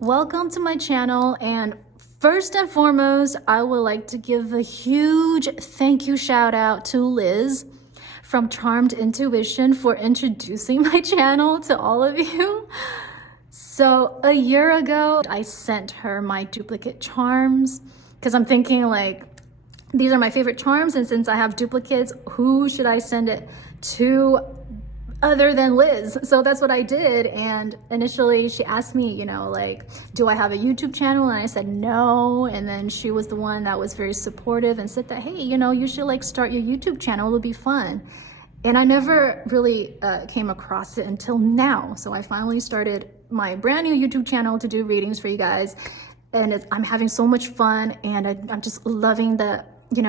Welcome to my channel, and first and foremost, I would like to give a huge thank you shout out to Liz from Charmed Intuition for introducing my channel to all of you. So a year ago, I sent her my duplicate charms because I'm thinking like, these are my favorite charms, and since I have duplicates, who should I send it to other than Liz? So that's what I did. And initially she asked me, like, do I have a YouTube channel? And I said no. And then she was the one that was very supportive and said that, hey, you should like start your YouTube channel. It'll be fun. And I never really came across it until now. So I finally started my brand new YouTube channel to do readings for you guys. And I'm having so much fun, and I'm just loving the,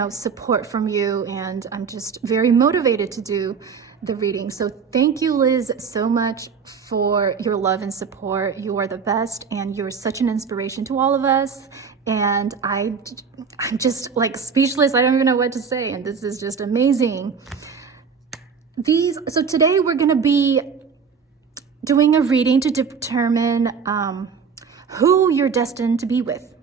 support from you. And I'm just very motivated to do the reading. So thank you, Liz, so much for your love and support. You are the best, and you're such an inspiration to all of us. And I'm just like speechless. I don't even know what to say. And this is just amazing. So today we're going to be doing a reading to determine who you're destined to be with.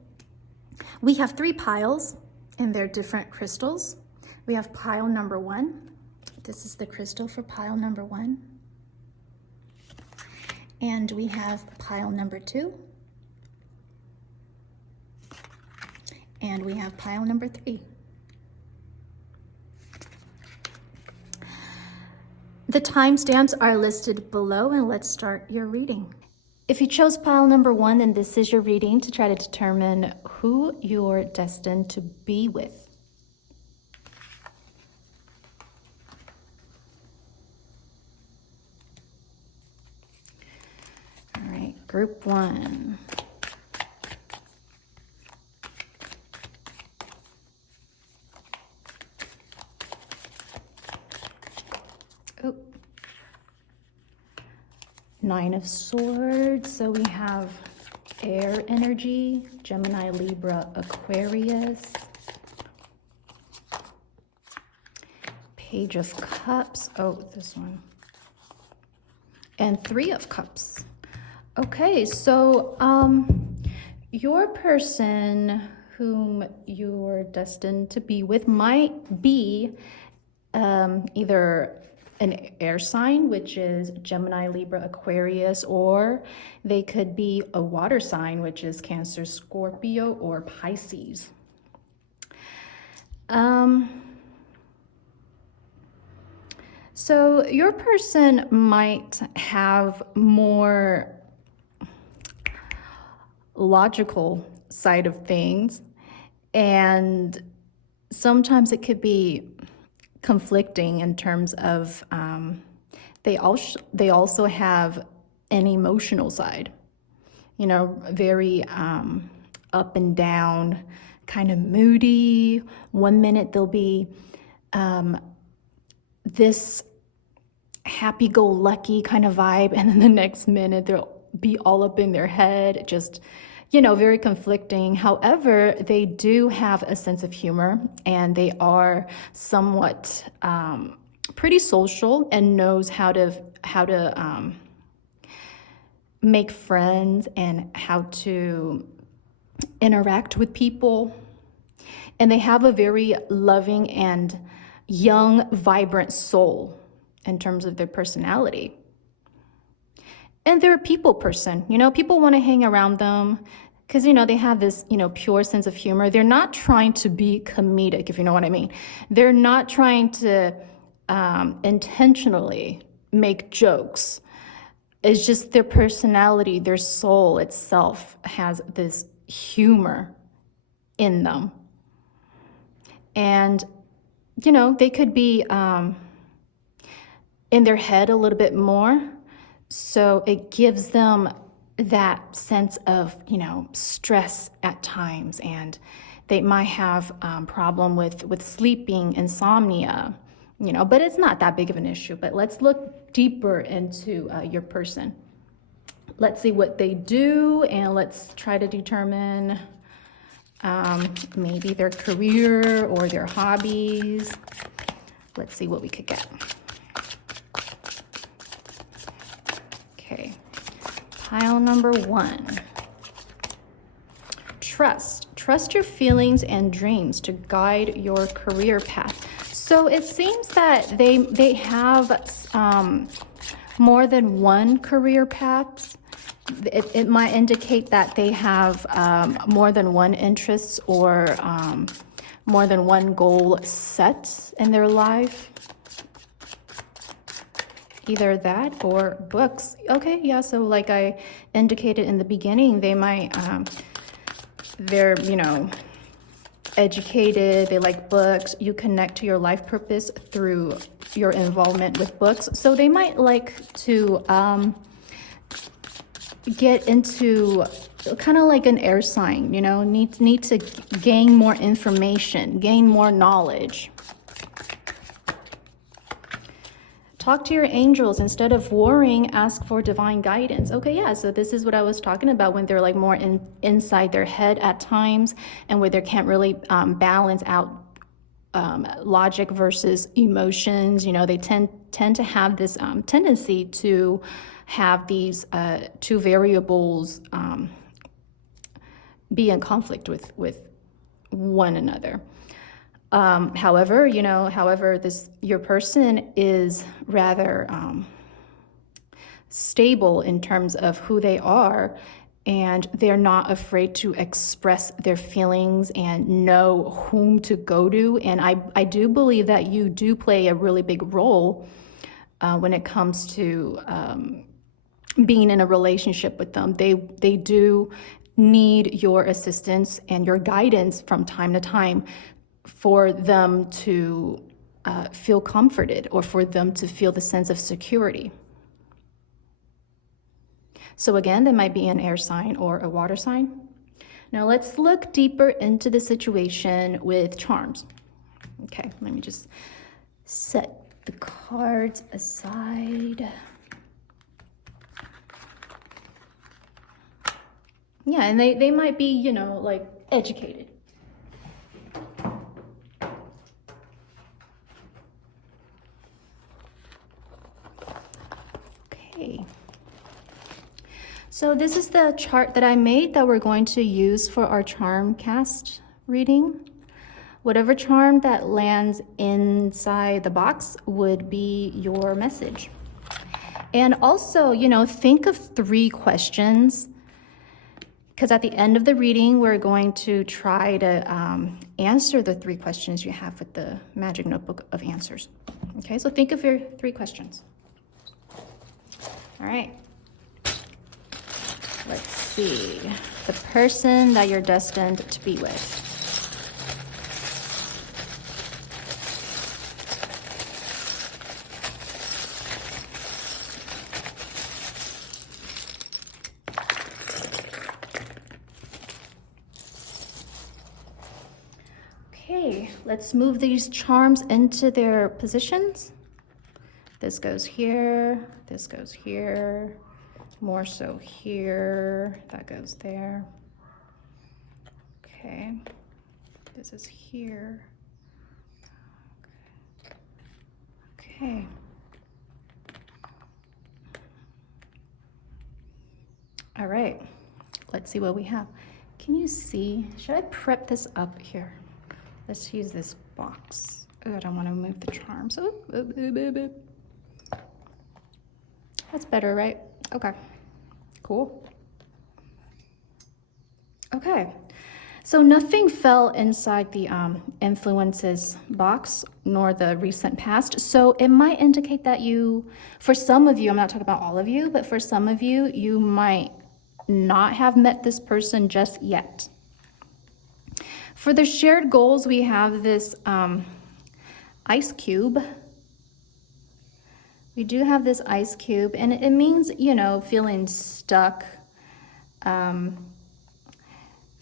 We have 3 piles, and they're different crystals. We have pile number 1. This is the crystal for pile number 1. And we have pile number 2. And we have pile number 3. The timestamps are listed below, and let's start your reading. If you chose pile number 1, then this is your reading to try to determine who you're destined to be with. All right, group 1. Oh. 9 of Swords. So we have air energy, Gemini, Libra, Aquarius. Page of Cups. Oh, this one. And 3 of Cups. Okay, so your person whom you're destined to be with might be either an air sign, which is Gemini, Libra, Aquarius, or they could be a water sign, which is Cancer, Scorpio, or Pisces. So your person might have more logical side of things, and sometimes it could be conflicting in terms of they also have an emotional side, very up and down, kind of moody. One minute they'll be this happy-go-lucky kind of vibe, and then the next minute they'll be all up in their head, just very conflicting. However, they do have a sense of humor, and they are somewhat pretty social and knows how to make friends and how to interact with people. And they have a very loving and young, vibrant soul in terms of their personality. And they're a people person. People want to hang around them because, they have this, pure sense of humor. They're not trying to be comedic, if you know what I mean. They're not trying to intentionally make jokes. It's just their personality, their soul itself has this humor in them. And, they could be in their head a little bit more. So it gives them that sense of, stress at times, and they might have problem with sleeping, insomnia, but it's not that big of an issue. But let's look deeper into your person. Let's see what they do, and let's try to determine maybe their career or their hobbies. Let's see what we could get. Okay, pile number 1. Trust your feelings and dreams to guide your career path. So it seems that they have more than one career path. It might indicate that they have more than one interest or more than one goal set in their life. Either that or books. Okay, yeah, so like I indicated in the beginning, they might, they're, you know, educated, they like books. You connect to your life purpose through your involvement with books. So they might like to get into kind of like an air sign, you know, need to gain more information, gain more knowledge. Talk to your angels instead of worrying, ask for divine guidance. Okay, yeah, so this is what I was talking about when they're like more inside their head at times and where they can't really balance out logic versus emotions. You know, they tend to have this tendency to have these two variables be in conflict with one another. However, your person is rather stable in terms of who they are, and they're not afraid to express their feelings and know whom to go to. And I do believe that you do play a really big role when it comes to being in a relationship with them. They do need your assistance and your guidance from time to time for them to feel comforted or for them to feel the sense of security. So again, they might be an air sign or a water sign. Now let's look deeper into the situation with charms. Okay, let me just set the cards aside. Yeah, and they might be, you know, like educated. Okay. So this is the chart that I made that we're going to use for our charm cast reading. Whatever charm that lands inside the box would be your message. And also, you know, think of 3 questions, because at the end of the reading, we're going to try to answer the 3 questions you have with the magic notebook of answers. Okay, so think of your 3 questions. All right. Let's see. The person that you're destined to be with. Okay, let's move these charms into their positions. This goes here, this goes here, more so here, that goes there. Okay, this is here. Okay. All right, let's see what we have. Can you see? Should I prep this up here? Let's use this box. Oh, I don't want to move the charms. Oh. That's better, right? Okay, cool. Okay, so nothing fell inside the influences box, nor the recent past. So it might indicate that you, for some of you, I'm not talking about all of you, but for some of you, you might not have met this person just yet. For the shared goals, we have this ice cube. We do have this ice cube, and it means, you know, feeling stuck. Yeah,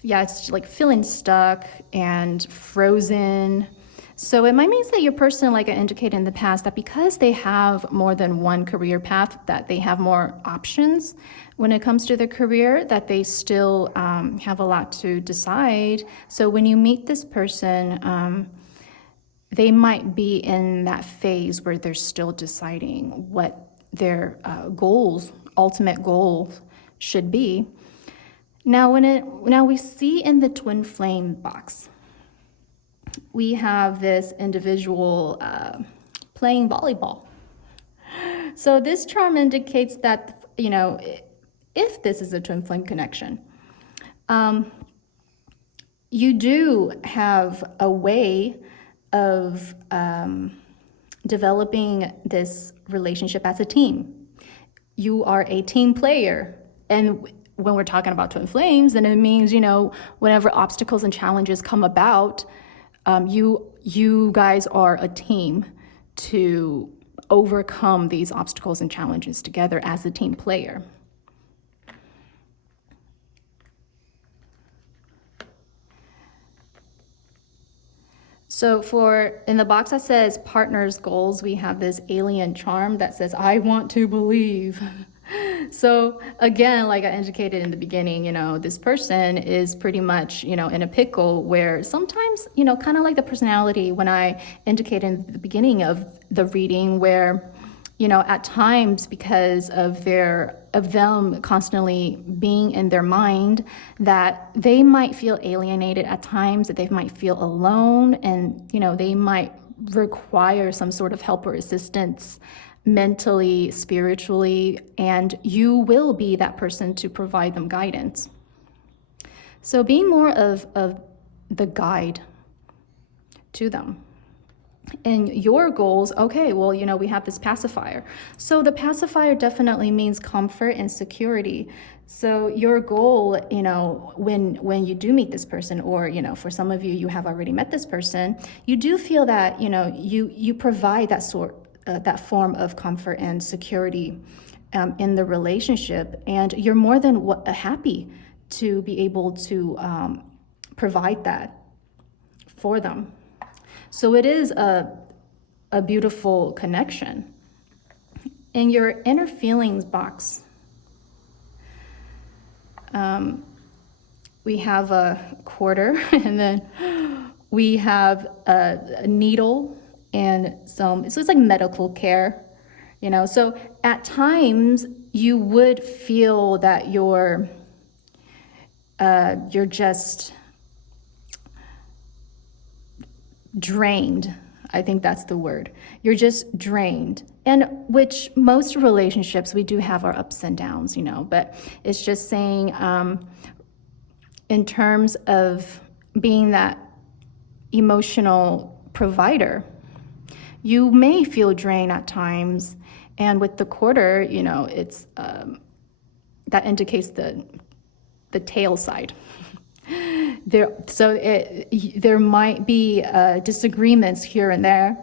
it's like feeling stuck and frozen. So it might mean that your person, like I indicated in the past, that because they have more than one career path, that they have more options when it comes to their career, that they still have a lot to decide. So when you meet this person, they might be in that phase where they're still deciding what their goals, ultimate goals should be. Now, we see in the twin flame box, we have this individual playing volleyball. So this charm indicates that, if this is a twin flame connection, you do have a way of developing this relationship as a team. You are a team player. And when we're talking about twin flames, then it means, whenever obstacles and challenges come about, you guys are a team to overcome these obstacles and challenges together as a team player. So in the box that says partner's goals, we have this alien charm that says, I want to believe. So again, like I indicated in the beginning, this person is pretty much, in a pickle where sometimes, kind of like the personality when I indicated in the beginning of the reading where, at times because of them constantly being in their mind, that they might feel alienated at times, that they might feel alone, and, they might require some sort of help or assistance mentally, spiritually, and you will be that person to provide them guidance. So being more of the guide to them. And your goals, okay, well, we have this pacifier. So the pacifier definitely means comfort and security. So your goal, when you do meet this person, or, for some of you, you have already met this person, you do feel that, you provide that form of comfort and security in the relationship. And you're more than happy to be able to provide that for them. So it is a beautiful connection. In your inner feelings box, we have a quarter, and then we have a needle and so it's like medical care, So at times you would feel that you're just drained. I think that's the word. You're just drained. And which most relationships, we do have our ups and downs, but it's just saying in terms of being that emotional provider, you may feel drained at times. And with the quarter, it's that indicates the tail side. There might be disagreements here and there,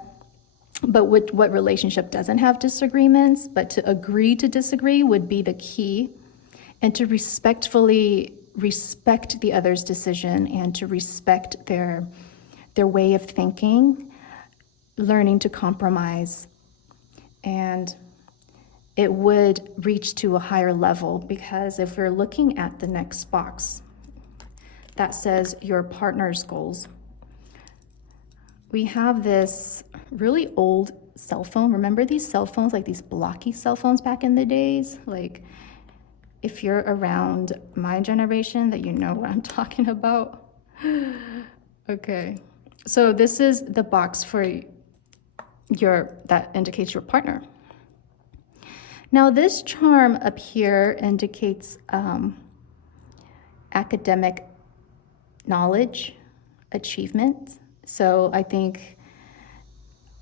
but what relationship doesn't have disagreements? But to agree to disagree would be the key, and to respectfully respect the other's decision and to respect their way of thinking, learning to compromise, and it would reach to a higher level. Because if we're looking at the next box that says your partner's goals, we have this really old cell phone. Remember these cell phones, like these blocky cell phones back in the days? Like, if you're around my generation, that you know what I'm talking about. Okay, so this is the box for that indicates your partner. Now this charm up here indicates academic knowledge, achievement. So I think,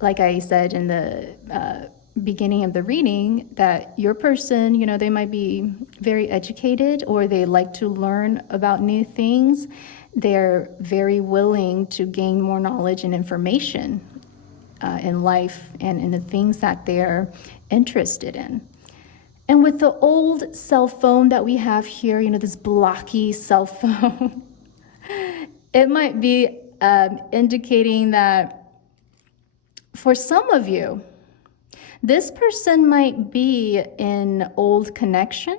like I said in the beginning of the reading, that your person, they might be very educated, or they like to learn about new things. They're very willing to gain more knowledge and information in life and in the things that they're interested in. And with the old cell phone that we have here, this blocky cell phone, it might be indicating that for some of you, this person might be in old connection.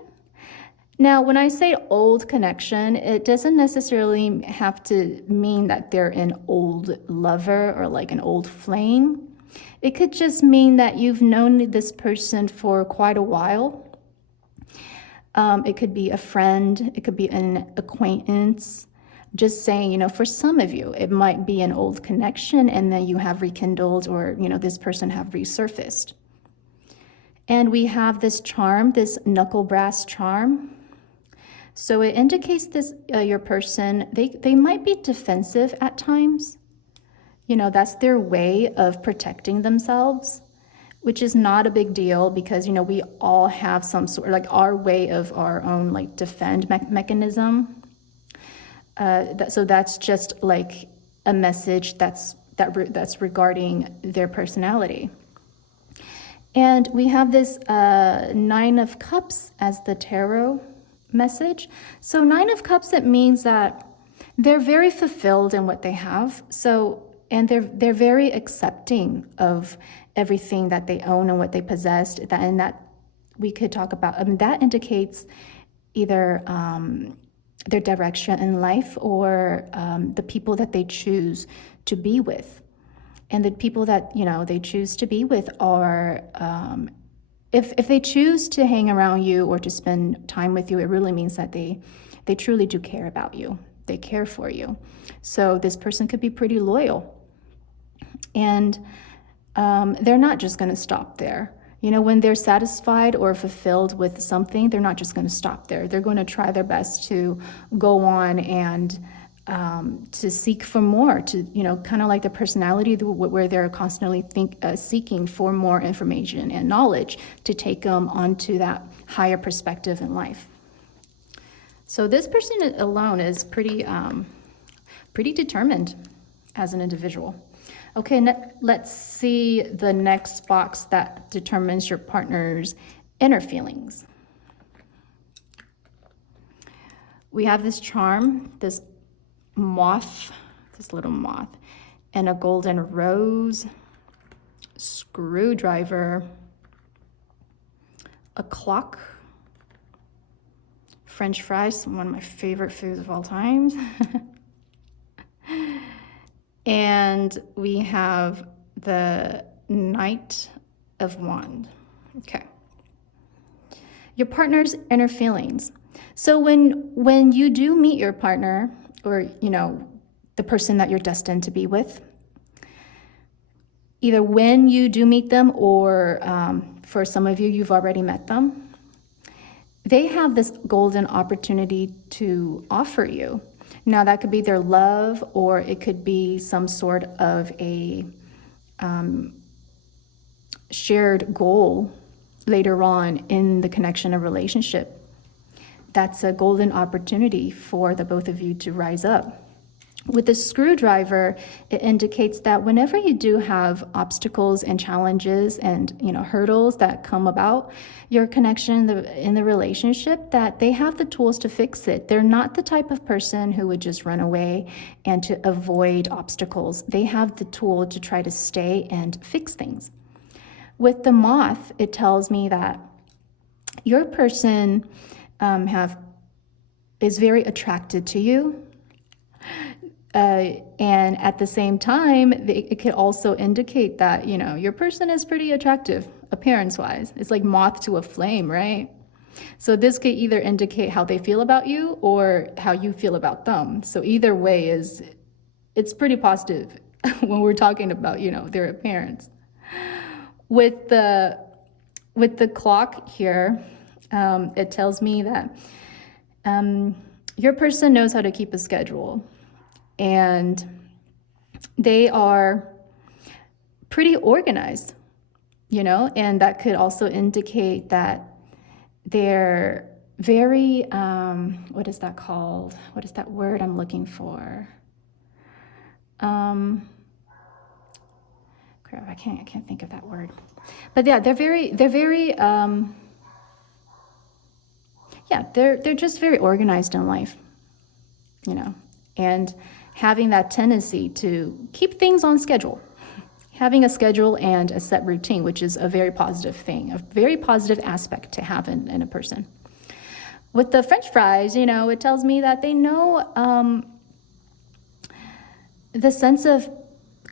Now, when I say old connection, it doesn't necessarily have to mean that they're an old lover or like an old flame. It could just mean that you've known this person for quite a while. It could be a friend, it could be an acquaintance. Just saying, for some of you, it might be an old connection and then you have rekindled, or, this person have resurfaced. And we have this charm, this knuckle brass charm. So it indicates this, your person, they might be defensive at times. That's their way of protecting themselves, which is not a big deal because, we all have some sort of our way of our own defend mechanism. So that's just a message that's regarding their personality. And we have this 9 of Cups as the tarot message. So 9 of Cups, it means that they're very fulfilled in what they have. And they're very accepting of everything that they own and what they possessed. That we could talk about. That indicates either their direction in life or the people that they choose to be with. And the people that, they choose to be with are, if they choose to hang around you or to spend time with you, it really means that they truly do care about you. They care for you. So this person could be pretty loyal. And they're not just going to stop there. When they're satisfied or fulfilled with something, they're not just going to stop there. They're going to try their best to go on and to seek for more, to, kind of like the personality where they're constantly seeking for more information and knowledge to take them onto that higher perspective in life. So this person alone is pretty determined as an individual. Okay, let's see the next box that determines your partner's inner feelings. We have this charm, this moth, this little moth, and a golden rose, screwdriver, a clock, French fries, one of my favorite foods of all time. And we have the Knight of Wands. Okay. Your partner's inner feelings. So when you do meet your partner, or, the person that you're destined to be with, either when you do meet them or for some of you, you've already met them, they have this golden opportunity to offer you. Now, that could be their love, or it could be some sort of a shared goal later on in the connection or relationship. That's a golden opportunity for the both of you to rise up. With the screwdriver, it indicates that whenever you do have obstacles and challenges and hurdles that come about your connection in the relationship, that they have the tools to fix it. They're not the type of person who would just run away and to avoid obstacles. They have the tool to try to stay and fix things. With the moth, it tells me that your person is very attracted to you. And at the same time, it could also indicate that, your person is pretty attractive appearance-wise. It's like moth to a flame, right? So this could either indicate how they feel about you or how you feel about them. So either way it's pretty positive when we're talking about, their appearance. With the clock here, it tells me that your person knows how to keep a schedule. And they are pretty organized, and that could also indicate that they're very, what is that called? What is that word I'm looking for? Crap, I can't think of that word. But yeah, they're just very organized in life, and having that tendency to keep things on schedule, having a schedule and a set routine, which is a very positive thing, a very positive aspect to have in a person. With the French fries, it tells me that they know the sense of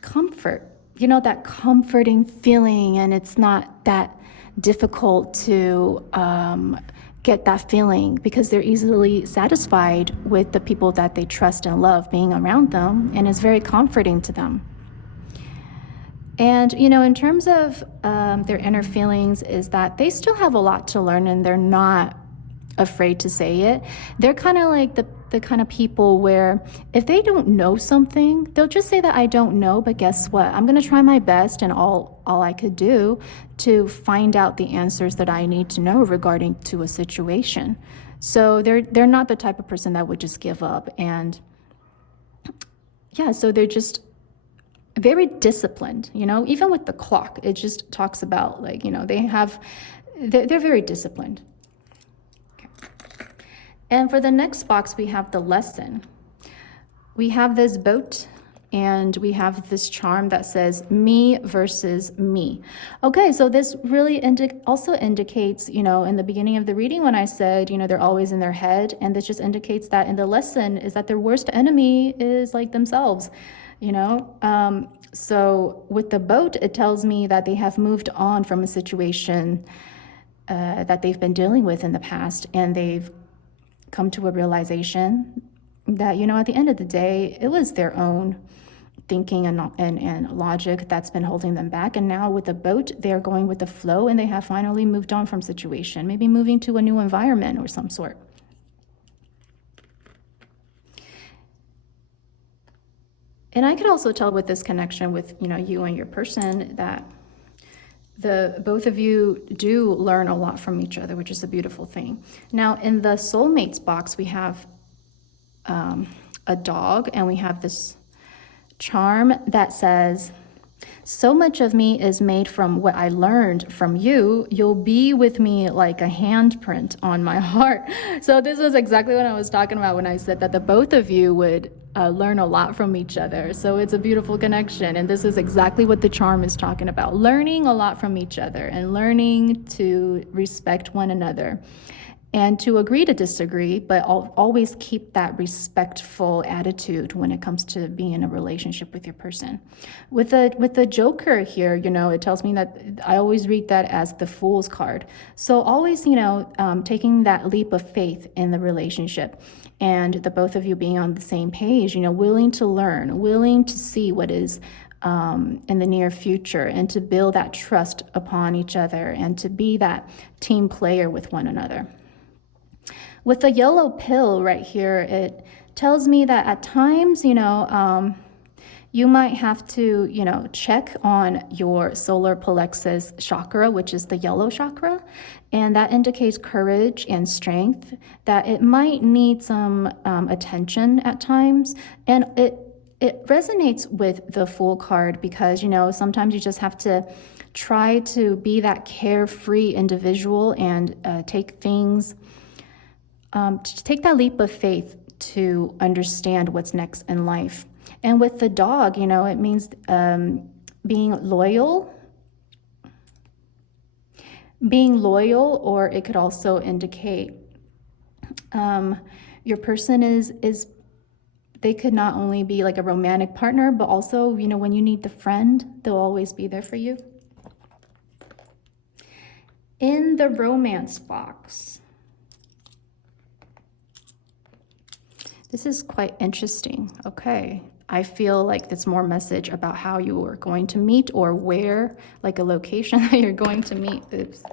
comfort, that comforting feeling, and it's not that difficult to get that feeling because they're easily satisfied with the people that they trust and love being around them, and it's very comforting to them. And, in terms of their inner feelings, is that they still have a lot to learn and they're not afraid to say it. They're kind of like the kind of people where if they don't know something, they'll just say that I don't know, but guess what? I'm going to try my best and all I could do to find out the answers that I need to know regarding to a situation. So they're not the type of person that would just give up. And yeah, so they're just very disciplined, even with the clock, it just talks about like, they're very disciplined. Okay. And for the next box, we have the lesson. We have this boat and we have this charm that says me versus me. Okay, so this really also indicates, in the beginning of the reading when I said, they're always in their head, and this just indicates that in the lesson is that their worst enemy is like themselves. So with the boat, it tells me that they have moved on from a situation that they've been dealing with in the past, and they've come to a realization that, at the end of the day, it was their own thinking and logic that's been holding them back. And now with the boat, they're going with the flow, and they have finally moved on from situation, maybe moving to a new environment or some sort. And I could also tell with this connection with, you and your person that both of you do learn a lot from each other, which is a beautiful thing. Now, in the soulmates box, we have a dog, and we have this charm that says, so much of me is made from what I learned from you. You'll be with me like a handprint on my heart. So this was exactly what I was talking about when I said that the both of you would learn a lot from each other. So it's a beautiful connection. And this is exactly what the charm is talking about. Learning a lot from each other and learning to respect one another. And to agree to disagree, but always keep that respectful attitude when it comes to being in a relationship with your person. With the Joker here, it tells me that I always read that as the Fool's card. So always, taking that leap of faith in the relationship, and the both of you being on the same page, willing to learn, willing to see what is in the near future, and to build that trust upon each other, and to be that team player with one another. With the yellow pill right here, it tells me that at times, you might have to, check on your solar plexus chakra, which is the yellow chakra, and that indicates courage and strength, that it might need some attention at times. And it resonates with the Fool card because, sometimes you just have to try to be that carefree individual and take that leap of faith to understand what's next in life. And with the dog, it means being loyal, or it could also indicate your person is they could not only be like a romantic partner, but also, when you need the friend, they'll always be there for you. In the romance box, this is quite interesting. Okay. I feel like it's more message about how you are going to meet, or where, like a location that you're going to meet. Oops.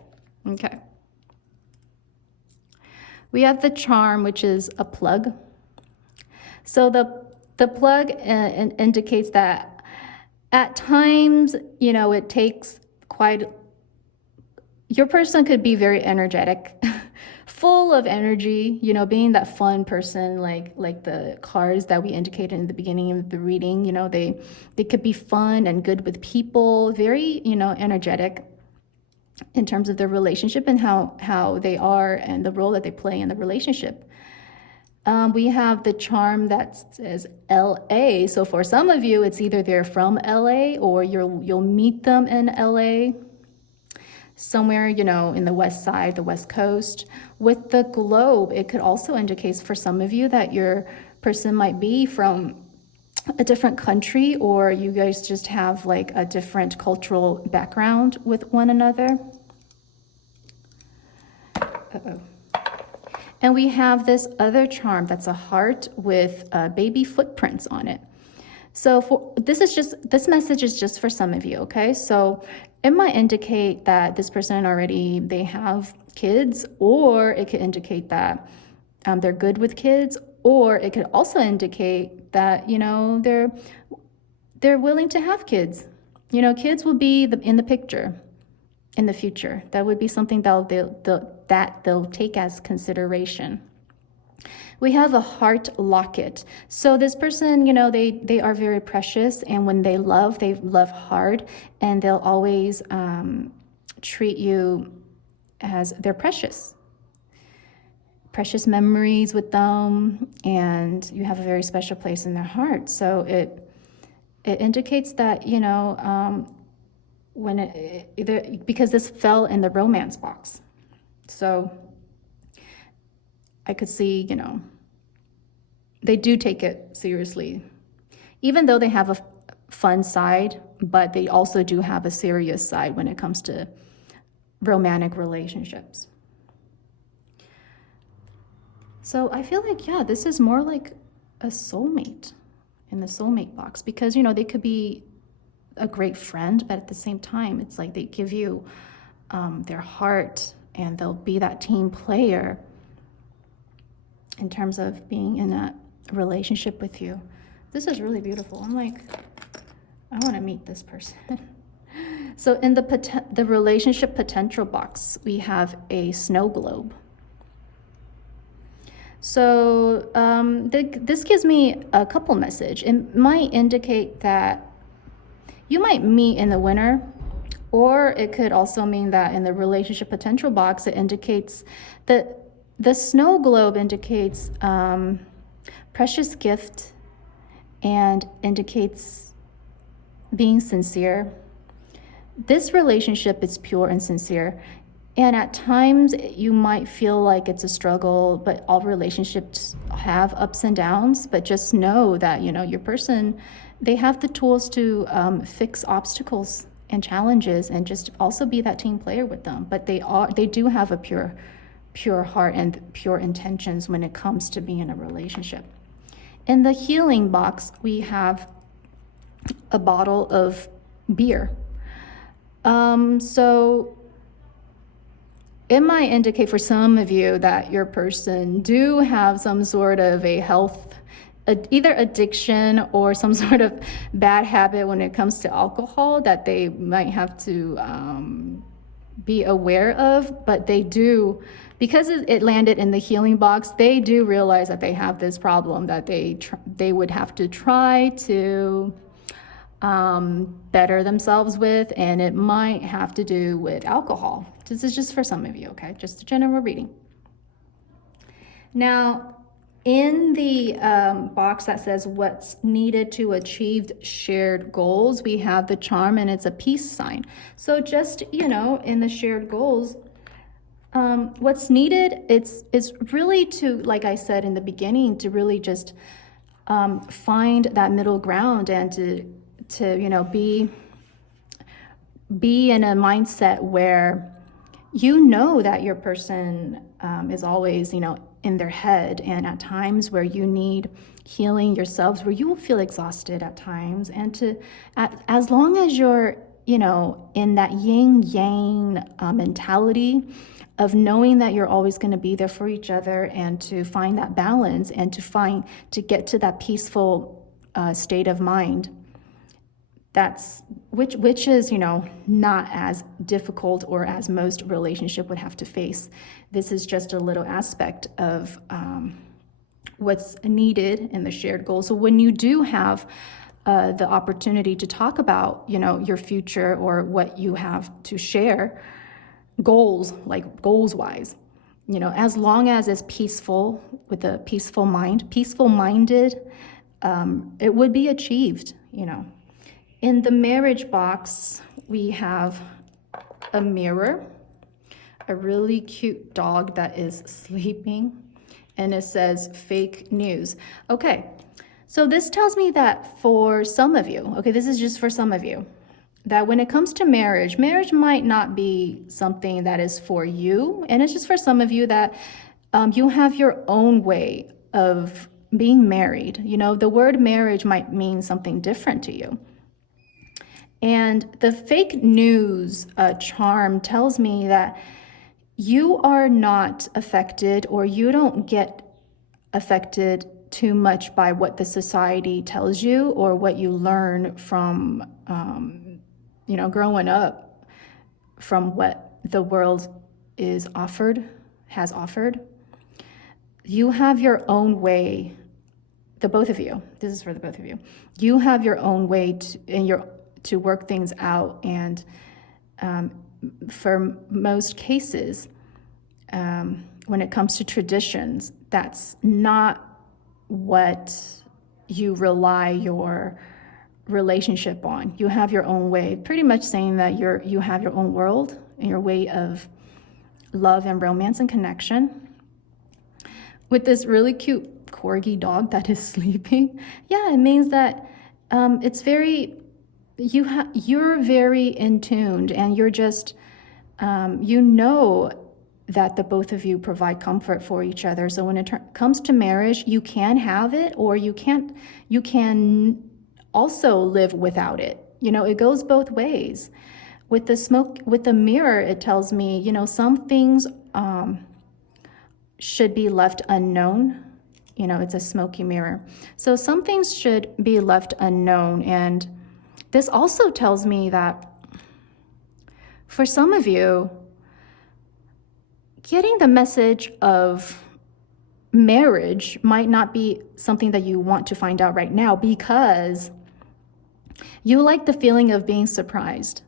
Okay. We have the charm, which is a plug. So the plug indicates that at times, it takes your person could be very energetic, full of energy, being that fun person, like the cards that we indicated in the beginning of the reading, they could be fun and good with people, very, energetic in terms of their relationship and how they are and the role that they play in the relationship. We have the charm that says LA. So for some of you, it's either they're from LA or you'll meet them in LA. Somewhere, in the west side, the west coast. With the globe, it could also indicate for some of you that your person might be from a different country, or you guys just have like a different cultural background with one another. Uh-oh. And we have this other charm that's a heart with baby footprints on it. So this message is just for some of you, okay? So it might indicate that this person already, they have kids, or it could indicate that they're good with kids, or it could also indicate that, you know, they're willing to have kids. You know, kids will be in the picture in the future. That would be something that they'll take as consideration. We have a heart locket. So this person, you know, they are very precious, and when they love hard, and they'll always treat you as they're precious. Precious memories with them, and you have a very special place in their heart. So it indicates that, you know, because this fell in the romance box. So I could see, you know, they do take it seriously, even though they have a fun side, but they also do have a serious side when it comes to romantic relationships. So I feel like, yeah, this is more like a soulmate in the soulmate box, because, you know, they could be a great friend, but at the same time, it's like they give you their heart, and they'll be that team player in terms of being in that relationship with you. This is really beautiful. I'm like, I want to meet this person. So in the relationship potential box, we have a snow globe. So this gives me a couple message. It might indicate that you might meet in the winter, or it could also mean that in the relationship potential box, it indicates that the snow globe indicates precious gift and indicates being sincere. This relationship is pure and sincere. And at times you might feel like it's a struggle, but all relationships have ups and downs. But just know that, you know, your person, they have the tools to fix obstacles and challenges, and just also be that team player with them. But they do have a pure heart and pure intentions when it comes to being in a relationship. In the healing box, we have a bottle of beer. So it might indicate for some of you that your person do have some sort of a health, either addiction or some sort of bad habit when it comes to alcohol that they might have to be aware of. But they do, because it landed in the healing box, they do realize that they have this problem that they would have to try to better themselves with, and it might have to do with alcohol. This is just for some of you, okay? Just a general reading. Now, in the box that says what's needed to achieve shared goals, we have the charm, and it's a peace sign. So just, you know, in the shared goals, what's needed, it's really to, like I said in the beginning, to really just find that middle ground, and to you know, be in a mindset where you know that your person is always, you know, in their head, and at times where you need healing yourselves, where you will feel exhausted at times, and as long as you're, you know, in that yin yang mentality of knowing that you're always going to be there for each other, and to find that balance, and to get to that peaceful state of mind, that's which is, you know, not as difficult or as most relationship would have to face. This is just a little aspect of what's needed in the shared goal. So when you do have the opportunity to talk about, you know, your future or what you have to share, goals, like goals wise, you know, as long as it's peaceful, with a peaceful minded, it would be achieved, you know. In the marriage box, we have a mirror, a really cute dog that is sleeping, and it says fake news. Okay, so this tells me that for some of you, okay, this is just for some of you, that when it comes to marriage might not be something that is for you, and it's just for some of you that you have your own way of being married. You know, the word marriage might mean something different to you. And the fake news charm tells me that you are not affected, or you don't get affected too much by what the society tells you or what you learn from, growing up, from what the world has offered. You have your own way, the both of you, this is for the both of you. You have your own way to work things out. And for most cases, when it comes to traditions, that's not what you rely your relationship on. You have your own way, pretty much saying that you have your own world and your way of love and romance and connection. With this really cute corgi dog that is sleeping, yeah, it means that it's very, you're very in tuned, and you're just, that the both of you provide comfort for each other. So when it comes to marriage, you can have it, or you can also live without it. You know, it goes both ways. With the mirror, it tells me, some things should be left unknown. It's a smoky mirror. So some things should be left unknown. And this also tells me that for some of you, getting the message of marriage might not be something that you want to find out right now, because you like the feeling of being surprised.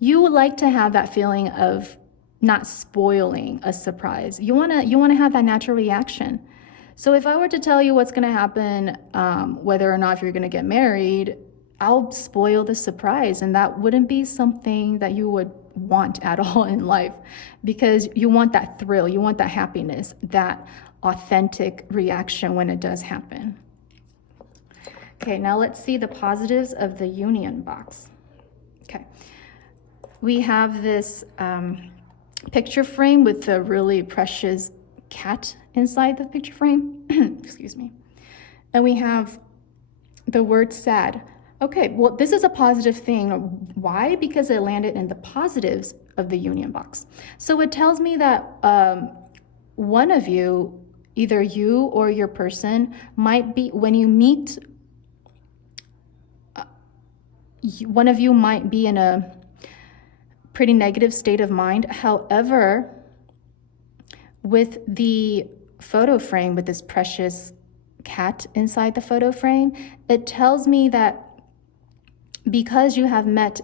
You would like to have that feeling of not spoiling a surprise. You want to have that natural reaction. So if I were to tell you what's going to happen, whether or not if you're going to get married, I'll spoil the surprise, and that wouldn't be something that you would want at all in life, because you want that thrill, you want that happiness, that authentic reaction when it does happen. Okay, now let's see the positives of the union box. Okay, we have this picture frame with a really precious cat inside the picture frame. Excuse me. And we have the word sad. Okay, well, this is a positive thing. Why? Because it landed in the positives of the union box. So it tells me that one of you, either you or your person, might be, when you meet, one of you might be in a pretty negative state of mind. However, with the photo frame, with this precious cat inside the photo frame, it tells me that because you have met,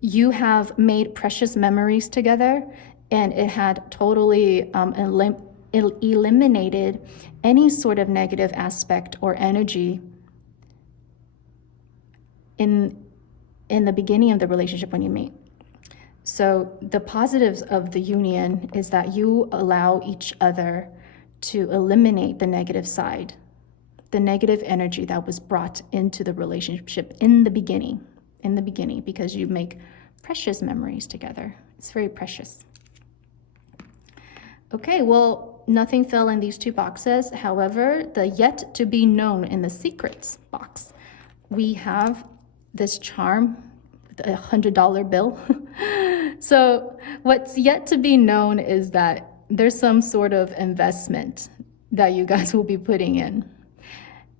you have made precious memories together, and it had totally eliminated any sort of negative aspect or energy in the beginning of the relationship when you meet. So the positives of the union is that you allow each other to eliminate the negative side, the negative energy that was brought into the relationship in the beginning, because you make precious memories together. It's very precious. Okay, well, nothing fell in these two boxes. However, the yet to be known in the secrets box, we have this charm, the $100 bill. So what's yet to be known is that there's some sort of investment that you guys will be putting in.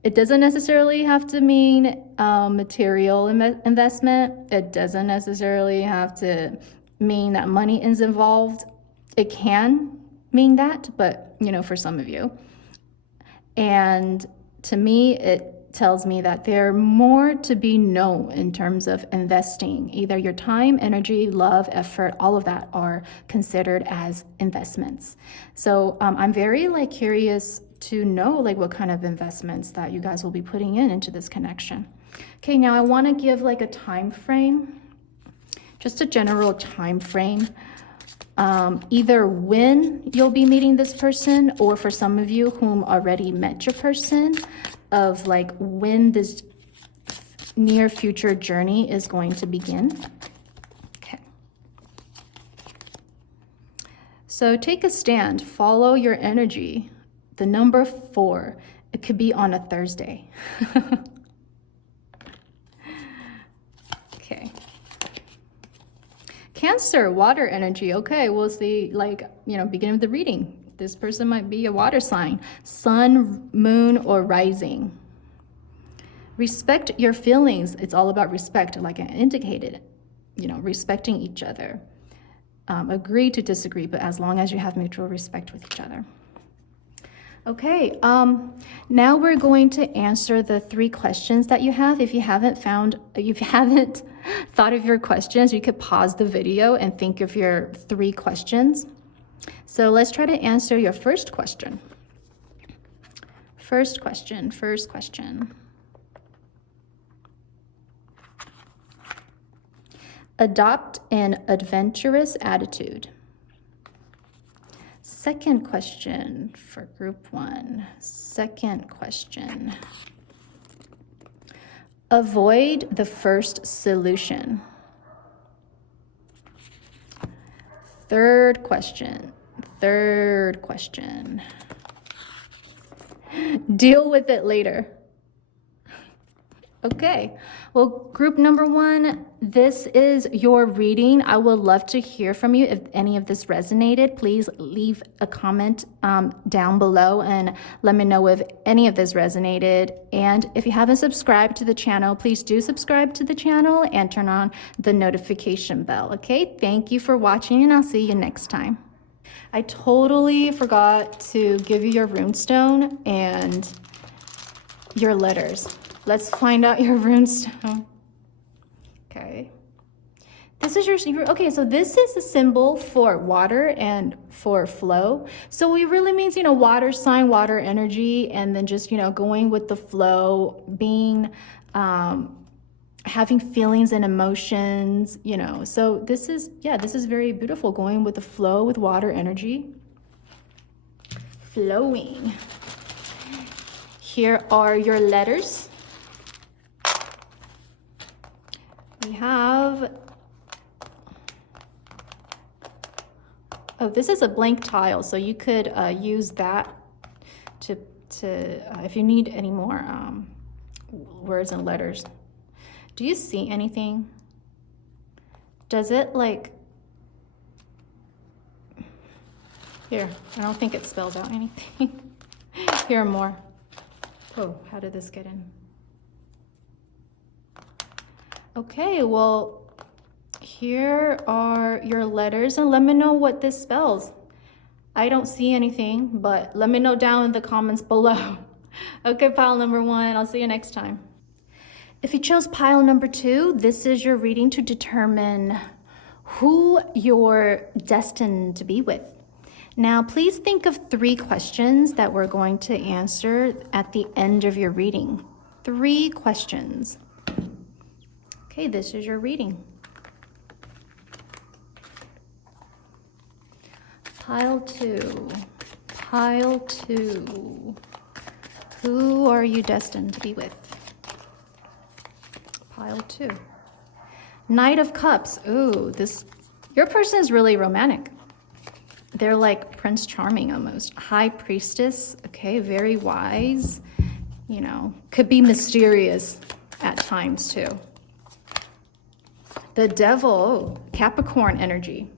It doesn't necessarily have to mean material investment. It doesn't necessarily have to mean that money is involved. It can mean that, but for some of you. And to me, it tells me that there are more to be known in terms of investing. Either your time, energy, love, effort, all of that are considered as investments. So I'm very curious to know what kind of investments that you guys will be putting into this connection. Okay, now I want to give a time frame, just a general time frame. Either when you'll be meeting this person, or for some of you whom already met your person, of when this near future journey is going to begin. Okay. So take a stand, follow your energy. The number 4, it could be on a Thursday. Okay. Cancer, water energy. Okay, we'll see, like, beginning of the reading. This person might be a water sign, sun, moon, or rising. Respect your feelings. It's all about respect, like I indicated, respecting each other. Agree to disagree, but as long as you have mutual respect with each other. Okay, now we're going to answer the 3 questions that you have. If you haven't thought of your questions, you could pause the video and think of your 3 questions. So let's try to answer your first question. First question. Adopt an adventurous attitude. Second question for group 1. Second question. Avoid the first solution. Third question. Deal with it later. Okay, well, group number 1, this is your reading. I would love to hear from you. If any of this resonated, please leave a comment down below and let me know if any of this resonated. And if you haven't subscribed to the channel, please do subscribe to the channel and turn on the notification bell. Okay, thank you for watching, and I'll see you next time. I totally forgot to give you your runestone and your letters. Let's find out your runestone. Okay. This is okay, so this is a symbol for water and for flow. So it really means, water sign, water energy, and then just, going with the flow, being, having feelings and emotions, So this is very beautiful, going with the flow with water energy. Flowing. Here are your letters. We have, this is a blank tile, so you could use that to if you need any more words and letters. Do you see anything? Does it here, I don't think it spells out anything. Here are more. Oh, how did this get in? Okay, well, here are your letters, and let me know what this spells. I don't see anything, but let me know down in the comments below. Okay, pile number 1, I'll see you next time. If you chose pile number 2, this is your reading to determine who you're destined to be with. Now, please think of 3 questions that we're going to answer at the end of your reading. 3 questions. Okay, this is your reading. Pile 2. Who are you destined to be with? Pile 2. Knight of Cups. Ooh, your person is really romantic. They're like Prince Charming almost. High Priestess. Okay, very wise. Could be mysterious at times too. The Devil, Capricorn energy.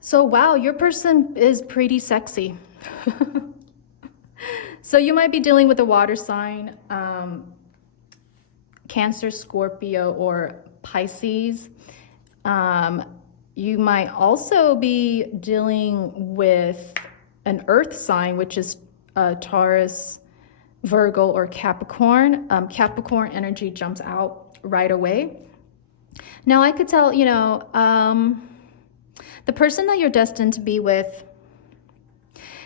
So wow, your person is pretty sexy. So you might be dealing with a water sign, Cancer, Scorpio, or Pisces. You might also be dealing with an earth sign, which is Taurus, Virgo, or Capricorn. Capricorn energy jumps out right away. Now I could tell, the person that you're destined to be with,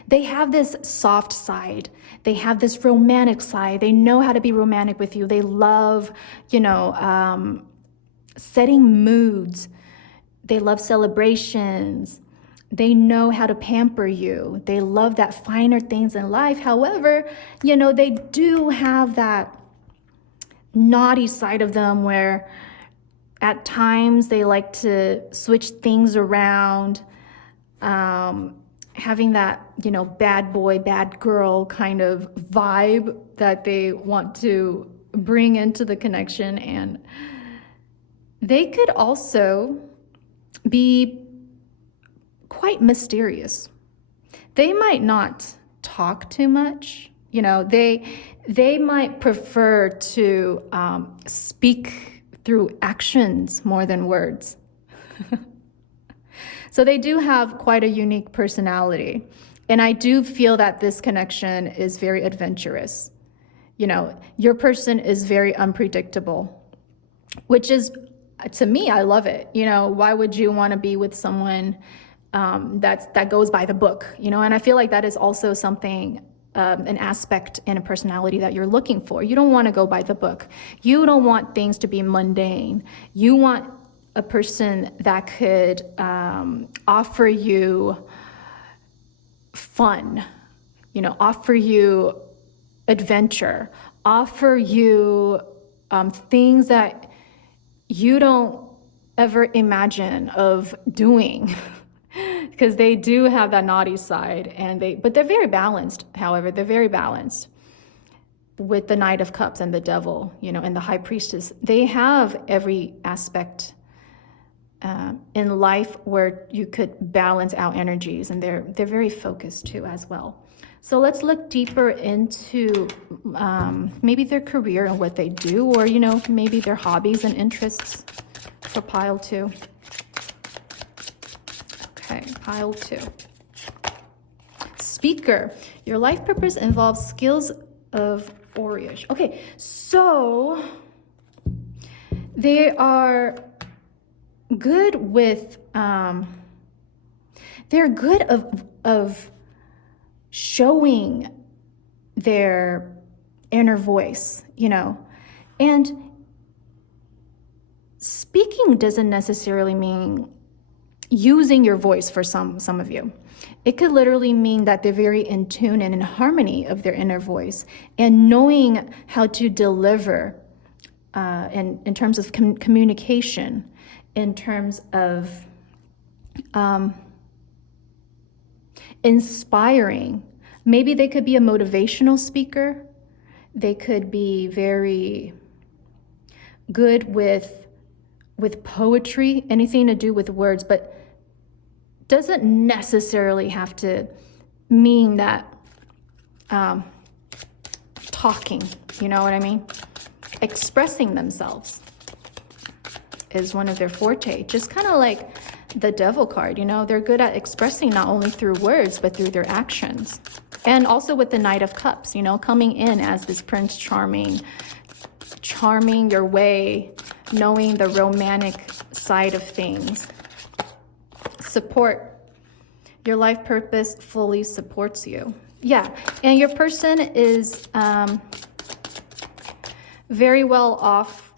they have this soft side. They have this romantic side. They know how to be romantic with you. They love, setting moods. They love celebrations. They know how to pamper you. They love that finer things in life. However, they do have that naughty side of them where at times they like to switch things around. having that, you know, bad boy, bad girl kind of vibe that they want to bring into the connection. And they could also be quite mysterious. They might not talk too much. You know, they might prefer to speak through actions more than words. So they do have quite a unique personality. And I do feel that this connection is very adventurous. You know, your person is very unpredictable, which is, to me, I love it. You know, why would you want to be with someone that goes by the book? You know, and I feel like that is also something, an aspect in a personality that you're looking for. You don't want to go by the book. You don't want things to be mundane. You want a person that could offer you fun, you know, offer you adventure, offer you things that you don't ever imagine of doing. Because they do have that naughty side, but they're very balanced. However, they're very balanced with the Knight of Cups and the Devil, you know, and the High Priestess. They have every aspect in life where you could balance out energies, and they're very focused too as well. So let's look deeper into maybe their career and what they do, or, you know, maybe their hobbies and interests for pile 2. Okay, pile 2. Speaker. Your life purpose involves skills of orage. Okay, so they are good with, they're good of showing their inner voice, you know. And speaking doesn't necessarily mean using your voice for some of you. It could literally mean that they're very in tune and in harmony of their inner voice and knowing how to deliver in terms of communication, in terms of inspiring. Maybe they could be a motivational speaker. They could be very good with poetry, anything to do with words, but doesn't necessarily have to mean that talking, you know what I mean? Expressing themselves is one of their forte, just kind of like the Devil card, you know, they're good at expressing not only through words, but through their actions. And also with the Knight of Cups, you know, coming in as this Prince Charming your way, knowing the romantic side of things. Support. Your life purpose fully supports you. Yeah, and your person is very well off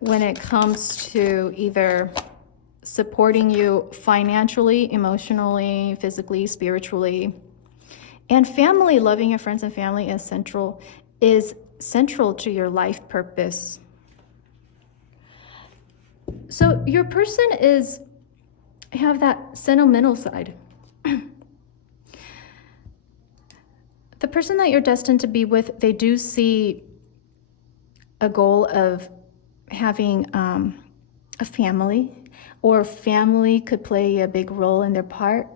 when it comes to either supporting you financially, emotionally, physically, spiritually. And family, loving your friends and family is central to your life purpose. So your person have that sentimental side. The person that you're destined to be with, they do see a goal of having a family, or family could play a big role in their part.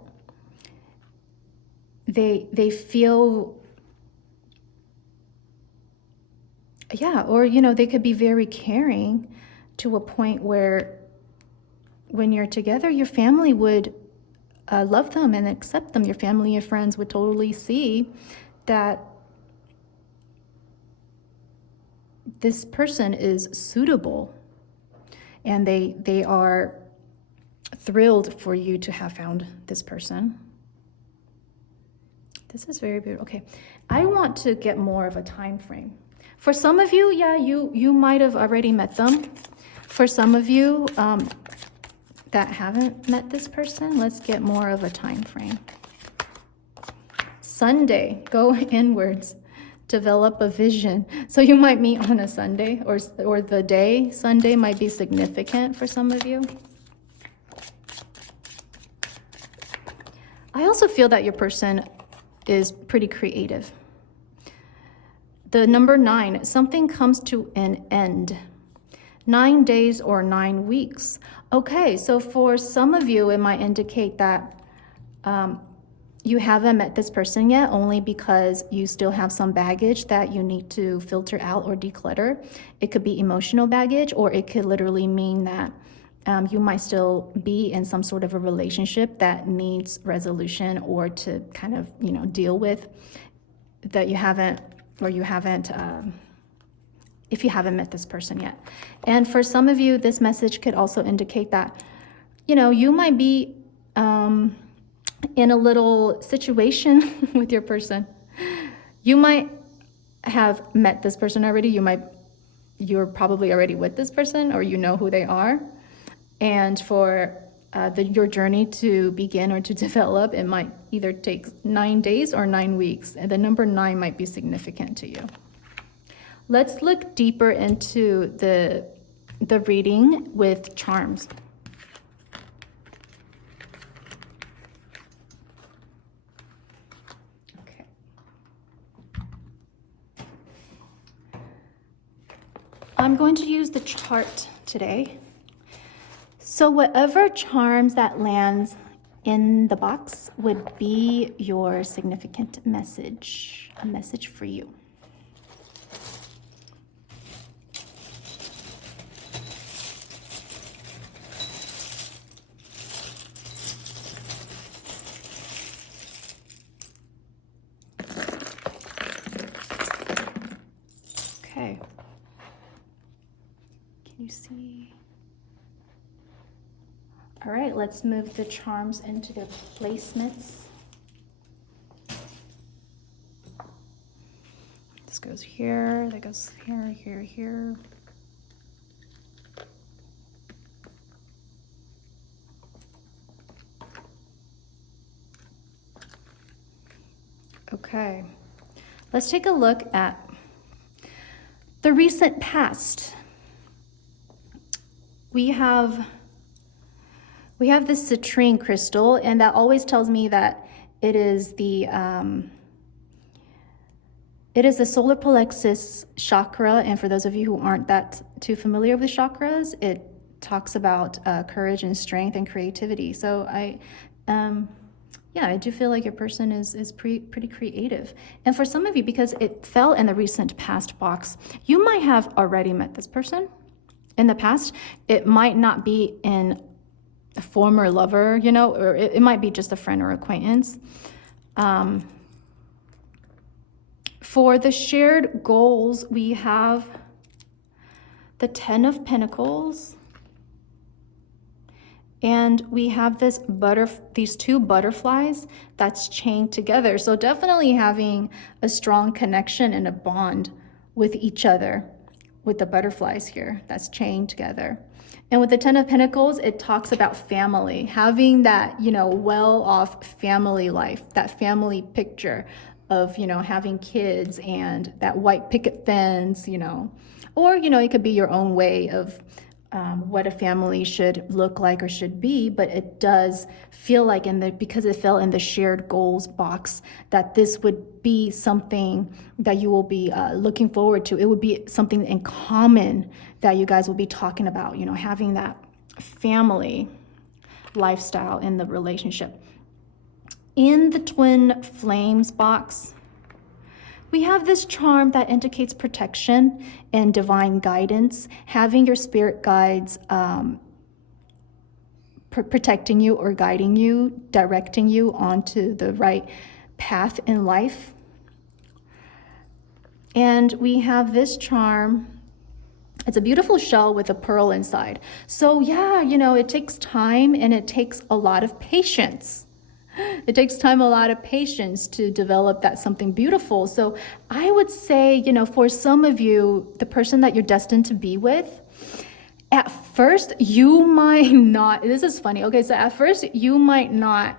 They feel, yeah, or, you know, they could be very caring to a point where when you're together, your family would love them and accept them. Your family and friends would totally see that this person is suitable, and they are thrilled for you to have found this person. This is very beautiful. Okay, I want to get more of a time frame. For some of you, yeah, you might have already met them. For some of you that haven't met this person, let's get more of a time frame. Sunday, go inwards, develop a vision. So you might meet on a Sunday, or the day Sunday might be significant for some of you. I also feel that your person is pretty creative. The number 9, something comes to an end. 9 days or 9 weeks. Okay, so for some of you, it might indicate that you haven't met this person yet, only because you still have some baggage that you need to filter out or declutter. It could be emotional baggage, or it could literally mean that you might still be in some sort of a relationship that needs resolution, or to kind of, deal with, that you haven't, if you haven't met this person yet. And for some of you, this message could also indicate that, you might be in a little situation with your person. You might have met this person already. You're probably already with this person, or you know who they are. And for your journey to begin or to develop, it might either take 9 days or 9 weeks. And the number 9 might be significant to you. Let's look deeper into the reading with charms. Okay. I'm going to use the chart today. So whatever charms that lands in the box would be your significant message, a message for you. Okay. Can you see? All right, let's move the charms into their placements. This goes here, that goes here, here, here. Okay, let's take a look at the recent past. We have this citrine crystal, and that always tells me that it is the solar plexus chakra. And for those of you who aren't that too familiar with chakras, it talks about courage and strength and creativity. So I do feel like your person is pretty creative. And for some of you, because it fell in the recent past box, you might have already met this person in the past. It might not be in a former lover, or it might be just a friend or acquaintance. For the shared goals, we have the 10 of Pentacles, and we have these 2 butterflies that's chained together. So definitely having a strong connection and a bond with each other, with the butterflies here that's chained together. And with the 10 of Pentacles, it talks about family, having that, well-off family life, that family picture of, having kids and that white picket fence, or, it could be your own way of what a family should look like or should be. But it does feel like, because it fell in the shared goals box, that this would be something that you will be looking forward to. It would be something in common that you guys will be talking about, having that family lifestyle in the relationship. In the twin flames box, we have this charm that indicates protection and divine guidance, having your spirit guides protecting you or guiding you, directing you onto the right path in life. And we have this charm. It's a beautiful shell with a pearl inside. So yeah, it takes time and it takes a lot of patience. It takes time, a lot of patience to develop that something beautiful. So I would say, for some of you, the person that you're destined to be with, at first you might not, this is funny. Okay, so at first they might not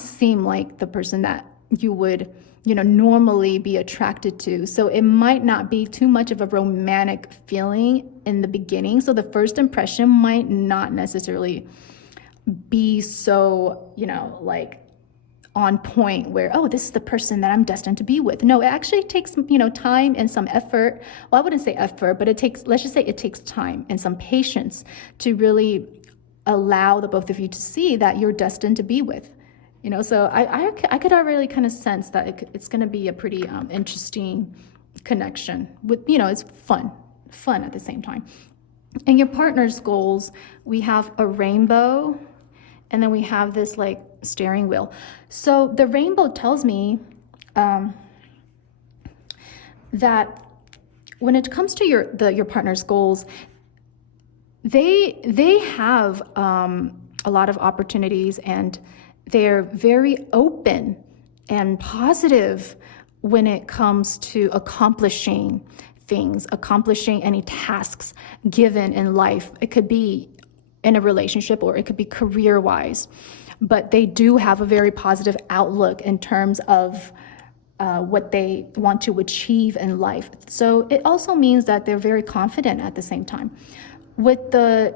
seem like the person that you would, normally be attracted to. So it might not be too much of a romantic feeling in the beginning. So the first impression might not necessarily be so, like on point where, oh, this is the person that I'm destined to be with. No, it actually takes, time and some effort. Well, I wouldn't say effort, but let's just say it takes time and some patience to really allow the both of you to see that you're destined to be with. So I could already kind of sense that it's going to be a pretty interesting connection with, it's fun at the same time. In your partner's goals, we have a rainbow, and then we have this like steering wheel. So the rainbow tells me that when it comes to your partner's goals, they have a lot of opportunities, and they're very open and positive when it comes to accomplishing things, accomplishing any tasks given in life. It could be in a relationship or it could be career-wise, but they do have a very positive outlook in terms of what they want to achieve in life. So it also means that they're very confident at the same time. With the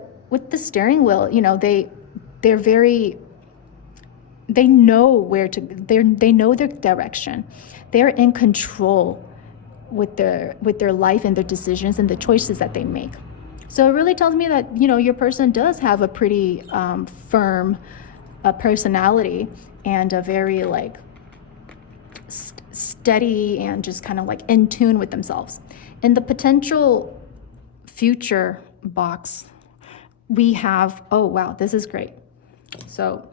steering wheel, they know where to, they know their direction. They're in control with their life and their decisions and the choices that they make. So it really tells me that, your person does have a pretty firm personality and a very like steady and just kind of like in tune with themselves. In the potential future box, we have, oh wow, this is great. So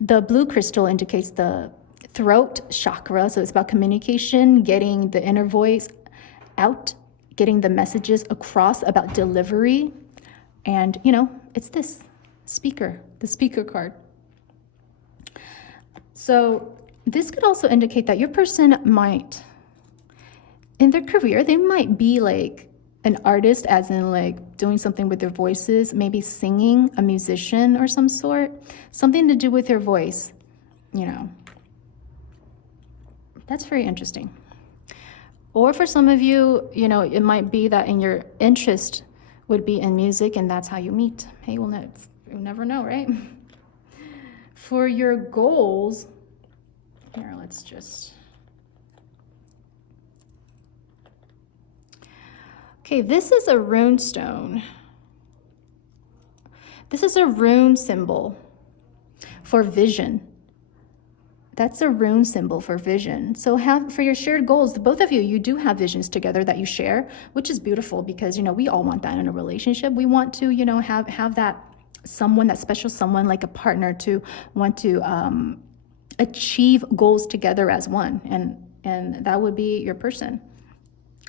the blue crystal indicates the throat chakra. So it's about communication, getting the inner voice out, getting the messages across, about delivery. And, it's this the speaker card. So this could also indicate that your person might, in their career, they might be like an artist, as in like doing something with their voices, maybe singing, a musician or some sort, something to do with their voice, That's very interesting. Or for some of you, it might be that in your interest would be in music, and that's how you meet. Hey, you'll never know, right? For your goals, here, let's just... Okay, this is a rune stone. This is a rune symbol for vision. That's a rune symbol for vision. So for your shared goals, the both of you do have visions together that you share, which is beautiful because, we all want that in a relationship. We want to, have that someone, that special someone like a partner to want to achieve goals together as one. And that would be your person.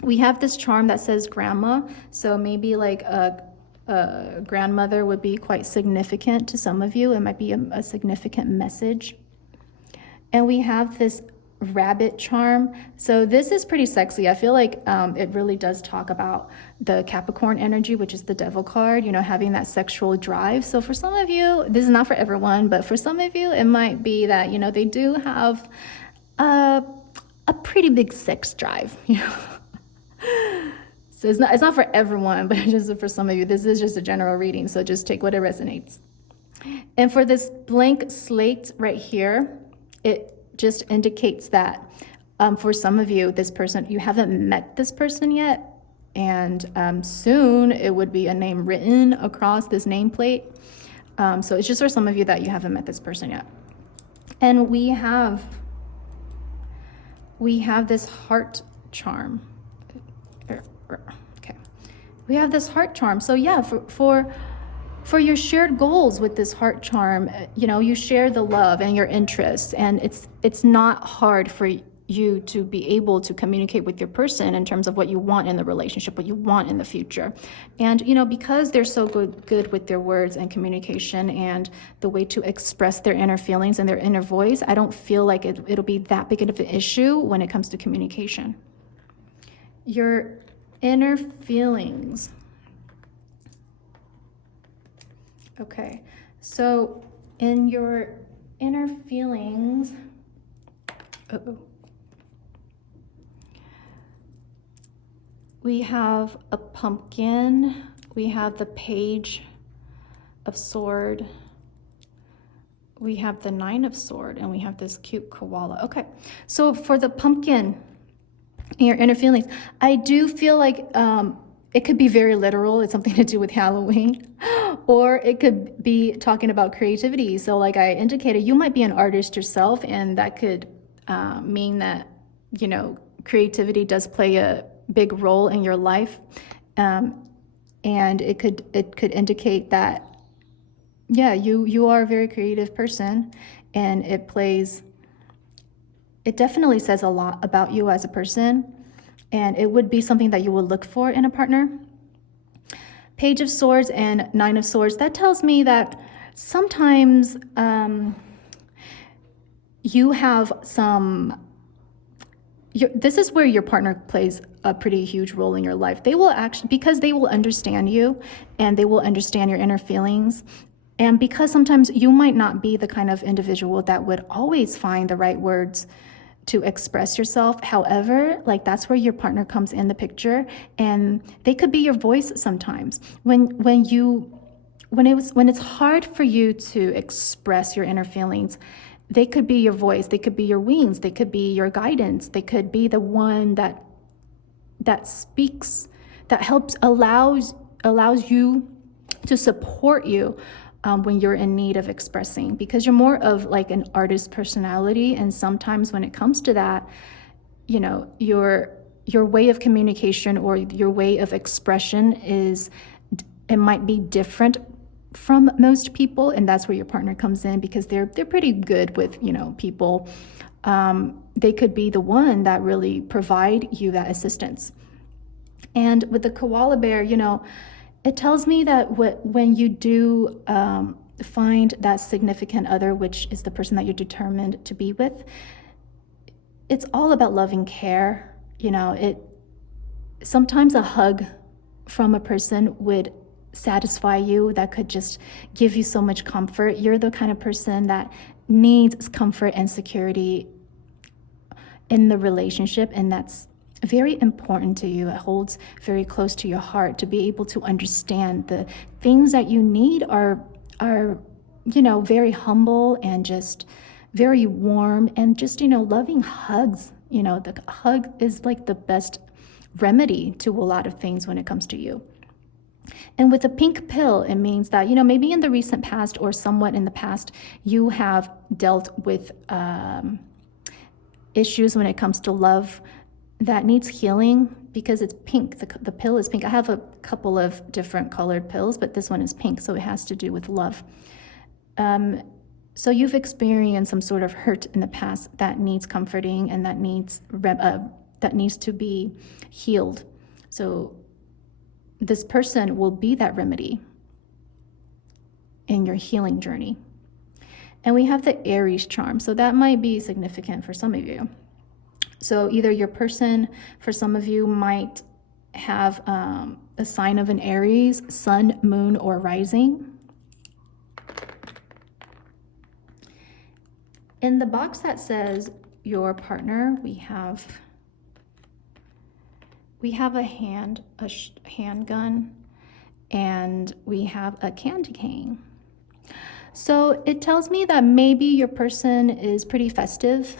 We have this charm that says grandma. So maybe like a grandmother would be quite significant to some of you. It might be a significant message. And we have this rabbit charm. So this is pretty sexy. I feel like it really does talk about the Capricorn energy, which is the devil card, having that sexual drive. So for some of you, this is not for everyone, but for some of you, it might be that, they do have a pretty big sex drive, So it's not for everyone, but just for some of you. This is just a general reading, so just take what it resonates. And for this blank slate right here, it just indicates that for some of you, this person, you haven't met this person yet, and soon it would be a name written across this nameplate. So it's just for some of you that you haven't met this person yet. And we have this heart charm. Okay, we have this heart charm. So yeah, for your shared goals with this heart charm, you share the love and your interests, and it's not hard for you to be able to communicate with your person in terms of what you want in the relationship, what you want in the future. And, because they're so good with their words and communication and the way to express their inner feelings and their inner voice, I don't feel like it'll be that big of an issue when it comes to communication. Your inner feelings. Okay, so in your inner feelings, we have a pumpkin, we have the Page of Sword, we have the 9 of Swords, and we have this cute koala. Okay, so for the pumpkin, your inner feelings, I do feel like it could be very literal. It's something to do with Halloween, or it could be talking about creativity. So like I indicated, you might be an artist yourself, and that could mean that, you know, creativity does play a big role in your life. And it could indicate that, yeah, you are a very creative person, and it definitely says a lot about you as a person, and it would be something that you will look for in a partner. Page of Swords and 9 of Swords, that tells me that sometimes you have this is where your partner plays a pretty huge role in your life. They will actually, because they will understand you and they will understand your inner feelings. And because sometimes you might not be the kind of individual that would always find the right words to express yourself. However, like that's where your partner comes in the picture, and they could be your voice sometimes. When it's hard for you to express your inner feelings, they could be your voice, they could be your wings, they could be your guidance, they could be the one that speaks, that allows you to support you when you're in need of expressing, because you're more of like an artist personality. And sometimes when it comes to that, you know, your way of communication or your way of expression it might be different from most people, and that's where your partner comes in, because they're pretty good with, you know, people. They could be the one that really provide you that assistance. And with the koala bear, you know, it tells me that when you do find that significant other, which is the person that you're determined to be with, it's all about loving care. You know, sometimes a hug from a person would satisfy you, that could just give you so much comfort. You're the kind of person that needs comfort and security in the relationship, and that's very important to you. It holds very close to your heart to be able to understand the things that you need are you know, very humble and just very warm, and just, you know, loving hugs. You know, the hug is like the best remedy to a lot of things when it comes to you. And with a pink pill, it means that, you know, maybe in the recent past or somewhat in the past, you have dealt with issues when it comes to love that needs healing, because it's pink. The pill is pink. I have a couple of different colored pills, but this one is pink, so it has to do with love. So you've experienced some sort of hurt in the past that needs comforting, and that needs to be healed. So this person will be that remedy in your healing journey. And we have the Aries charm, so that might be significant for some of you. So either your person, for some of you, might have a sign of an Aries, sun, moon, or rising. In the box that says your partner, we have a handgun, and we have a candy cane. So it tells me that maybe your person is pretty festive.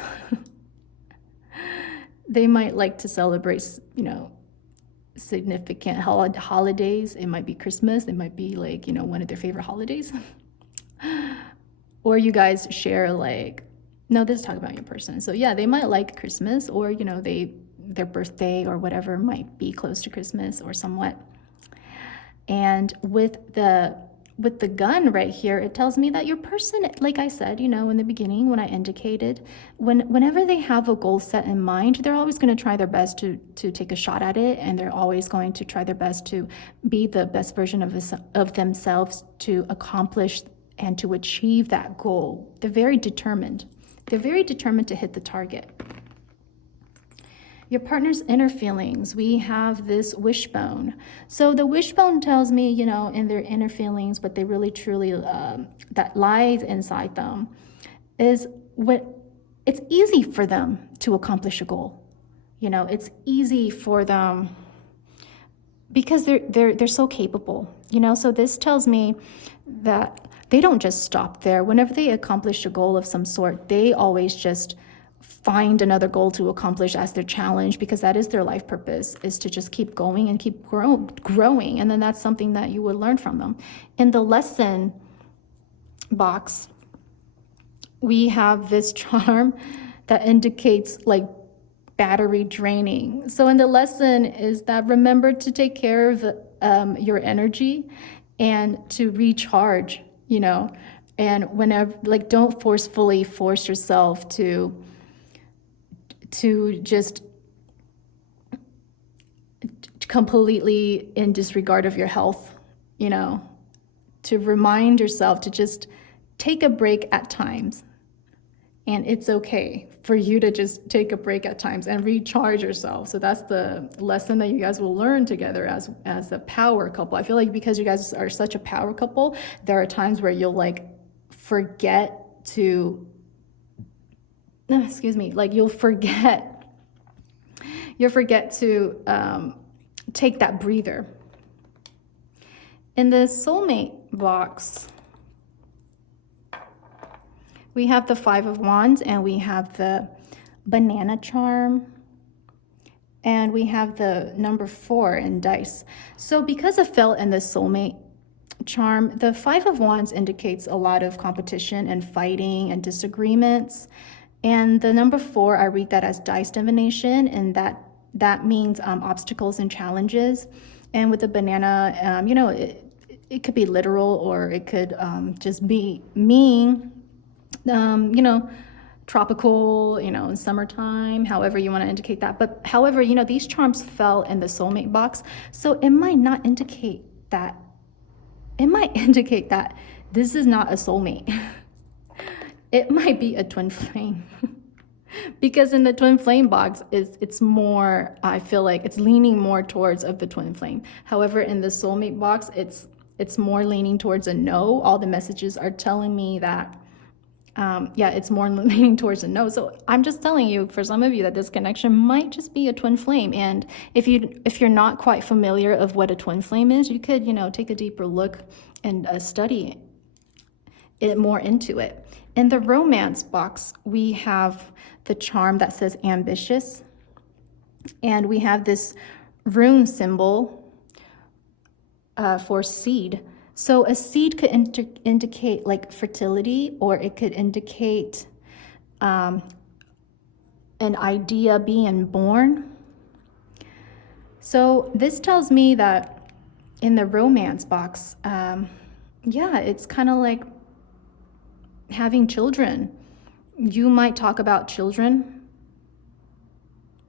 They might like to celebrate, you know, significant holidays. It might be Christmas. It might be like, you know, one of their favorite holidays. Or you guys share like, no, this is talking about your person. So yeah, they might like Christmas, or, you know, their birthday or whatever might be close to Christmas or somewhat. And with the gun right here, it tells me that your person, like I said, you know, in the beginning when I indicated, whenever they have a goal set in mind, they're always going to try their best to take a shot at it, and they're always going to try their best to be the best version of themselves to accomplish and to achieve that goal. They're very determined. They're very determined to hit the target. Your partner's inner feelings, we have this wishbone. So the wishbone tells me, you know, in their inner feelings, what they really truly, that lies inside them, is it's easy for them to accomplish a goal. You know, it's easy for them because they're so capable, you know. So this tells me that they don't just stop there. Whenever they accomplish a goal of some sort, they always just find another goal to accomplish as their challenge, because that is their life purpose, is to just keep going and keep growing. And then that's something that you would learn from them. In the lesson box, we have this charm that indicates like battery draining. So in the lesson is that remember to take care of your energy and to recharge, you know, and whenever, like, don't forcefully force yourself to just completely in disregard of your health, you know, to remind yourself to just take a break at times. And it's okay for you to just take a break at times and recharge yourself. So that's the lesson that you guys will learn together as a power couple. I feel like because you guys are such a power couple, there are times where you'll like forget to, like you'll forget to take that breather. In the soulmate box, we have the 5 of Wands, and we have the banana charm, and we have the number 4 in dice. So because it fell in the soulmate charm, the 5 of Wands indicates a lot of competition and fighting and disagreements. And the number 4, I read that as dice divination, and that means obstacles and challenges. And with the banana, you know, it could be literal, or it could just be mean. You know, tropical, you know, in summertime, however you want to indicate that. But however, you know, these charms fell in the soulmate box. So it might not indicate that, it might indicate that this is not a soulmate. It might be a twin flame. Because in the twin flame box, it's more, I feel like it's leaning more towards of the twin flame. However, in the soulmate box, it's more leaning towards a no. All the messages are telling me that yeah, it's more leaning towards a no. So I'm just telling you, for some of you, that this connection might just be a twin flame. And if you're not quite familiar of what a twin flame is, you could, you know, take a deeper look and study it more into it. In the romance box, we have the charm that says ambitious, and we have this rune symbol for seed. So a seed could indicate like fertility, or it could indicate an idea being born. So this tells me that in the romance box, yeah, it's kind of like having children. You might talk about children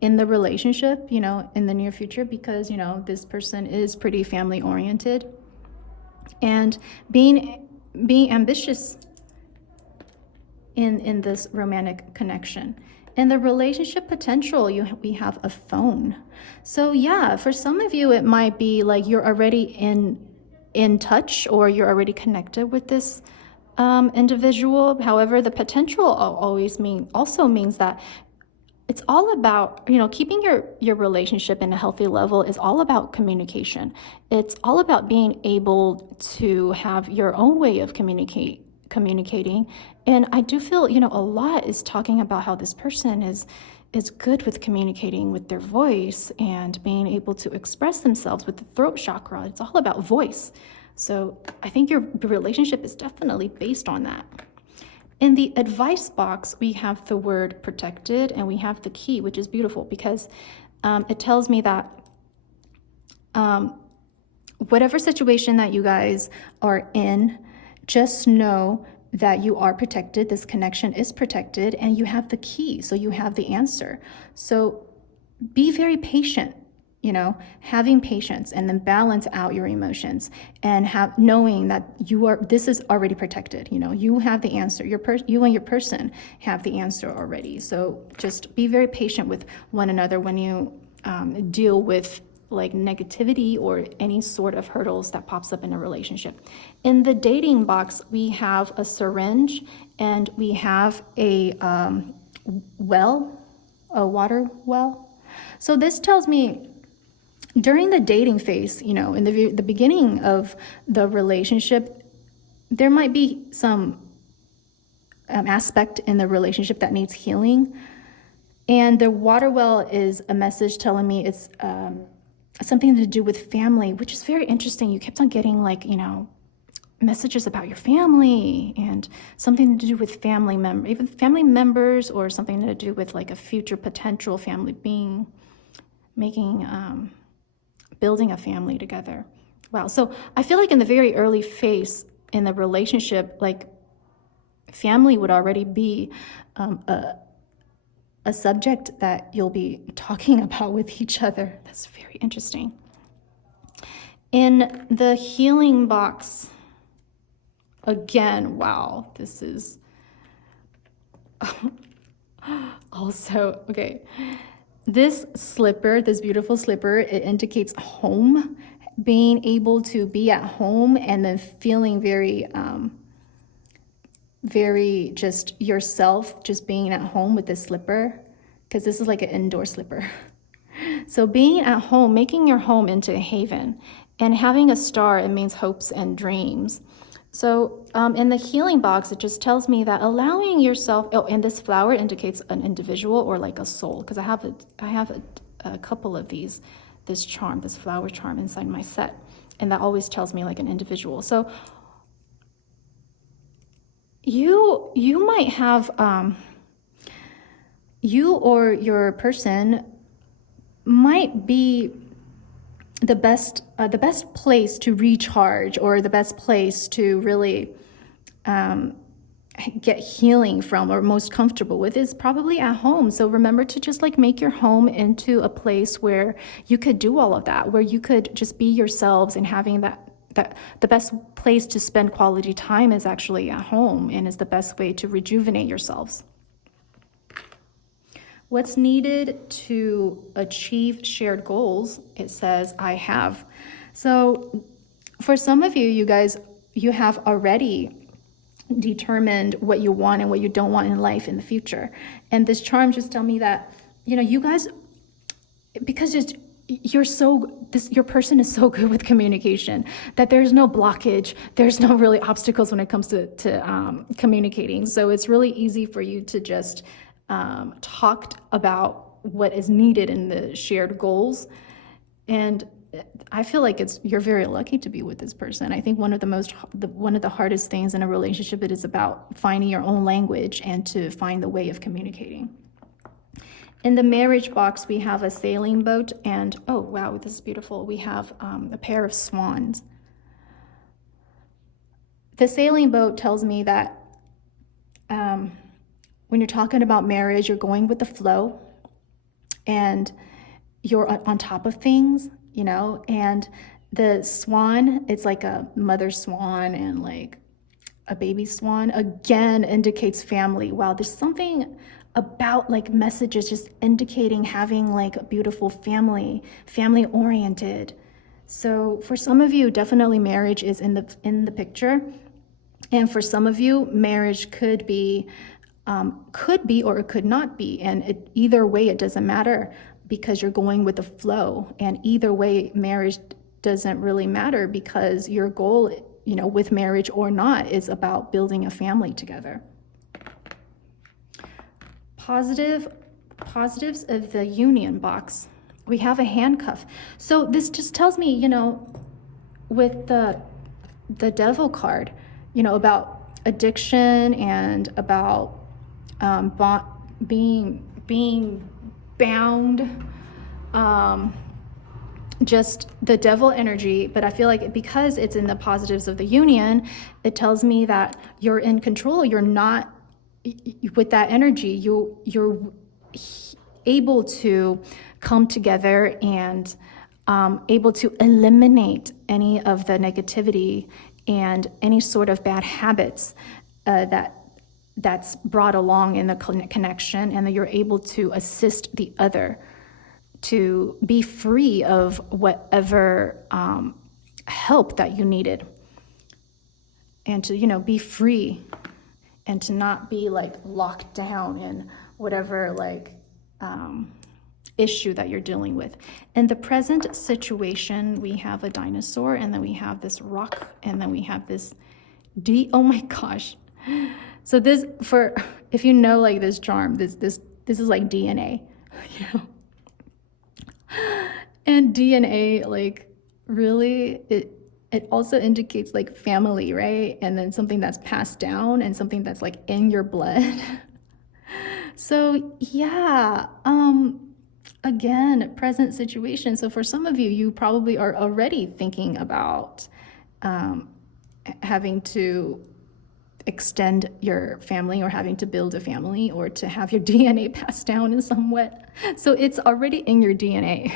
in the relationship, you know, in the near future, because, you know, this person is pretty family oriented. And being ambitious in this romantic connection. In the relationship potential, we have a phone. So yeah, for some of you, it might be like you're already in touch, or you're already connected with this individual. However, the potential also means that it's all about, you know, keeping your relationship in a healthy level is all about communication. It's all about being able to have your own way of communicating. And I do feel, you know, a lot is talking about how this person is good with communicating with their voice and being able to express themselves with the throat chakra. It's all about voice. So I think your relationship is definitely based on that. In the advice box, we have the word protected, and we have the key, which is beautiful because it tells me that whatever situation that you guys are in, just know that you are protected. This connection is protected, and you have the key, so you have the answer. So be very patient, you know, having patience, and then balance out your emotions, and knowing that this is already protected. You know, you have the answer. You and your person have the answer already. So just be very patient with one another when you deal with like negativity or any sort of hurdles that pops up in a relationship. In the dating box, we have a syringe, and we have a water well. So this tells me during the dating phase, in the beginning of the relationship, there might be some aspect in the relationship that needs healing. And the water well is a message telling me it's something to do with family, which is very interesting. You kept on getting messages about your family and something to do with even family members, or something to do with like a future potential family being, building a family together. Wow. So I feel like in the very early phase in the relationship, like family would already be a subject that you'll be talking about with each other. That's very interesting. In the healing box, again, wow, this is also, okay. This slipper, this beautiful slipper, it indicates home, being able to be at home and then feeling very just yourself, just being at home with this slipper, because this is like an indoor slipper. So being at home, making your home into a haven, and having a star, it means hopes and dreams. So in the healing box, it just tells me that allowing yourself, and this flower indicates an individual or like a soul, because I have a couple of this flower charm inside my set, and that always tells me like an individual. So you might have, you or your person might be the best place to recharge, or the best place to really get healing from, or most comfortable with, is probably at home. So remember to just like make your home into a place where you could do all of that, where you could just be yourselves, and having that the best place to spend quality time is actually at home, and is the best way to rejuvenate yourselves. What's needed to achieve shared goals, it says, I have. So for some of you, you guys, you have already determined what you want and what you don't want in life in the future. And this charm just tell me that, you guys, because your person is so good with communication that there's no blockage, there's no really obstacles when it comes to communicating. So it's really easy for you to just talk about what is needed in the shared goals. And I feel like you're very lucky to be with this person. I think one of the hardest things in a relationship, it is about finding your own language and to find the way of communicating. In the marriage box, we have a sailing boat, and oh wow, this is beautiful. We have a pair of swans. The sailing boat tells me that when you're talking about marriage, you're going with the flow, and you're on top of things, and the swan, it's like a mother swan and like a baby swan, again indicates family. Wow, there's something about like messages just indicating having like a beautiful family oriented. So for some of you, definitely marriage is in the picture. And for some of you, marriage could be or it could not be. And either way, it doesn't matter, because you're going with the flow. And either way, marriage doesn't really matter, because your goal, with marriage or not, is about building a family together. Positives of the union box. We have a handcuff. So this just tells me, with the devil card, about addiction and about being bound, just the devil energy. But I feel like because it's in the positives of the union, it tells me that you're in control. You're not with that energy. You're able to come together and able to eliminate any of the negativity and any sort of bad habits that's brought along in the connection, and that you're able to assist the other to be free of whatever help that you needed, and to be free, and to not be like locked down in whatever like issue that you're dealing with. In the present situation, we have a dinosaur, and then we have this rock, and then we have this oh my gosh. So this, for if you know like this charm, this is like DNA, you know. And DNA, like, really, it also indicates like family, right? And then something that's passed down and something that's like in your blood. So yeah, again, present situation. So for some of you, you probably are already thinking about having to extend your family, or having to build a family, or to have your DNA passed down in some way. So it's already in your DNA.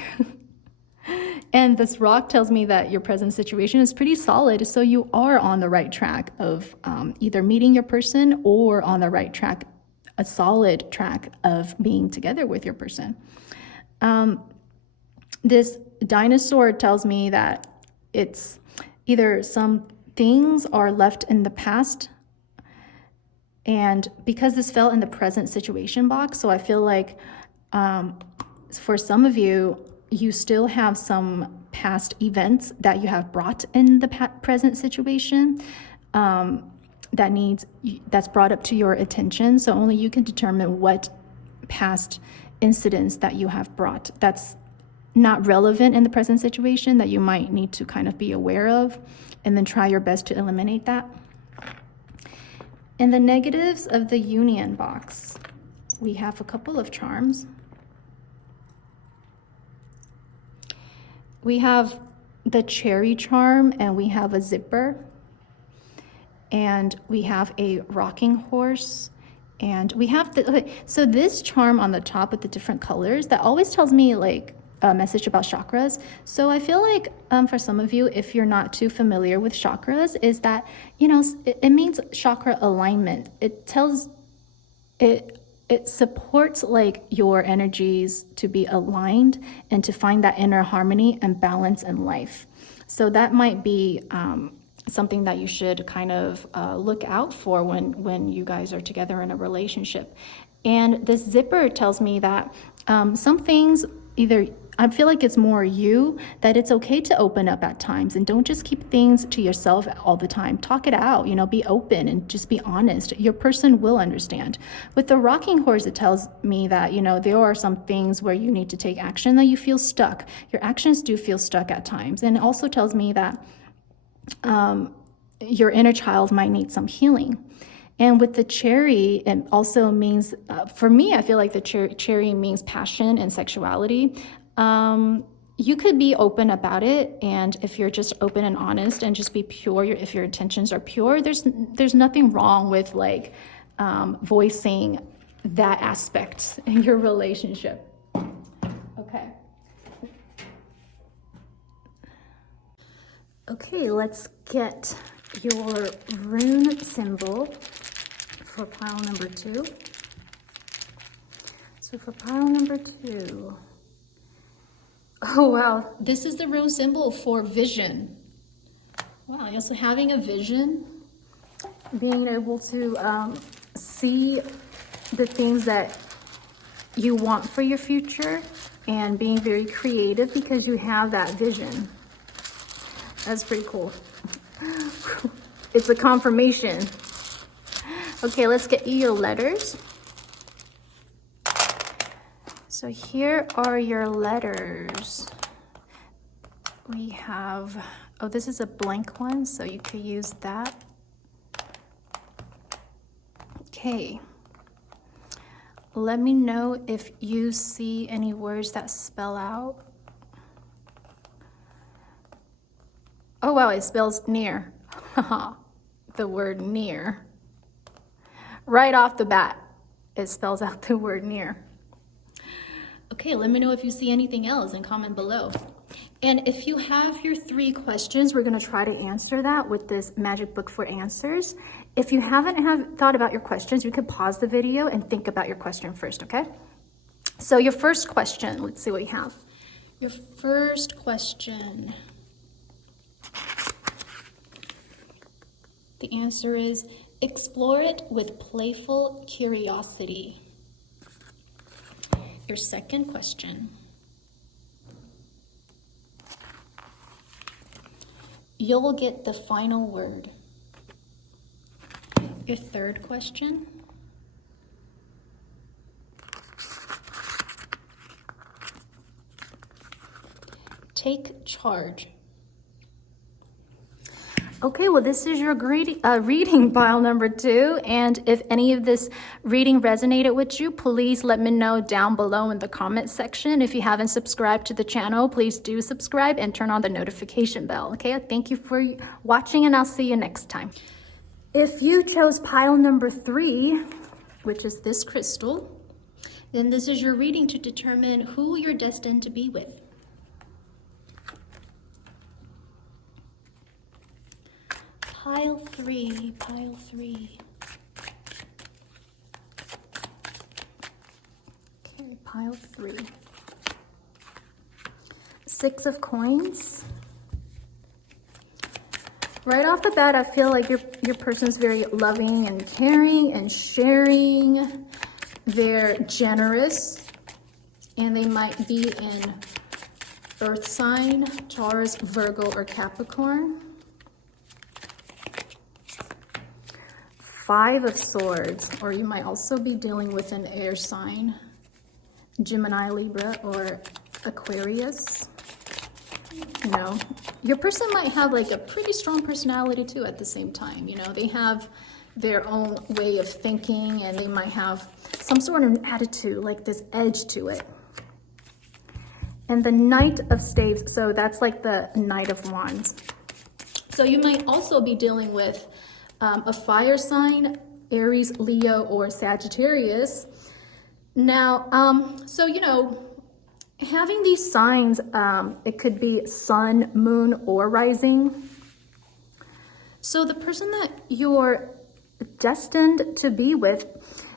And this rock tells me that your present situation is pretty solid. So you are on the right track of either meeting your person, or on the right track, a solid track of being together with your person. This dinosaur tells me that it's either some things are left in the past, and because this fell in the present situation box, so I feel like for some of you, you still have some past events that you have brought in the present situation that's brought up to your attention. So only you can determine what past incidents that you have brought that's not relevant in the present situation, that you might need to kind of be aware of, and then try your best to eliminate that. In the negatives of the union box, we have a couple of charms. We have the cherry charm, and we have a zipper, and we have a rocking horse, and we have so this charm on the top with the different colors, that always tells me like a message about chakras. So I feel like for some of you, if you're not too familiar with chakras, is that, you know, it means chakra alignment. It supports like your energies to be aligned and to find that inner harmony and balance in life. So that might be something that you should kind of look out for when you guys are together in a relationship. And this zipper tells me that some things, either I feel like it's more you, that it's okay to open up at times, and don't just keep things to yourself all the time. Talk it out, you know, be open and just be honest. Your person will understand. With the rocking horse, it tells me that, you know, there are some things where you need to take action, that you feel stuck. Your actions do feel stuck at times. And it also tells me that your inner child might need some healing. And with the cherry, it also means, for me, I feel like the cherry means passion and sexuality. You could be open about it, and if you're just open and honest and just be pure, if your intentions are pure, there's nothing wrong with like voicing that aspect in your relationship. Okay. Okay, let's get your rune symbol for pile number 2. So for pile number 2, oh wow, this is the rune symbol for vision. Wow, also having a vision, being able to see the things that you want for your future, and being very creative because you have that vision. That's pretty cool. It's a confirmation. Okay, let's get you your letters. So here are your letters. We have, oh, this is a blank one, so you could use that. Okay. Let me know if you see any words that spell out. Oh wow, it spells near. The word near. Right off the bat, it spells out the word near. Okay, let me know if you see anything else and comment below. And if you have your 3 questions, we're gonna try to answer that with this magic book for answers. If you haven't thought about your questions, you could pause the video and think about your question first, okay? So your first question, let's see what you have. Your first question. The answer is, explore it with playful curiosity. Your second question. You'll get the final word. Your third question. Take charge. Okay, well, this is your reading pile number 2. And if any of this reading resonated with you, please let me know down below in the comment section. If you haven't subscribed to the channel, please do subscribe and turn on the notification bell. Okay, thank you for watching, and I'll see you next time. If you chose pile number 3, which is this crystal, then this is your reading to determine who you're destined to be with. Pile 3, pile 3. Okay, pile 3. 6 of coins. Right off the bat, I feel like your person's very loving and caring and sharing. They're generous, and they might be in Earth sign, Taurus, Virgo, or Capricorn. 5 of Swords, or you might also be dealing with an air sign, Gemini, Libra, or Aquarius. You know, your person might have like a pretty strong personality too at the same time. You know, they have their own way of thinking, and they might have some sort of attitude, like this edge to it. And the Knight of Staves, so that's like the Knight of Wands. So you might also be dealing with a fire sign, Aries, Leo, or Sagittarius. Now, so, you know, having these signs, it could be sun, moon, or rising. So the person that you're destined to be with,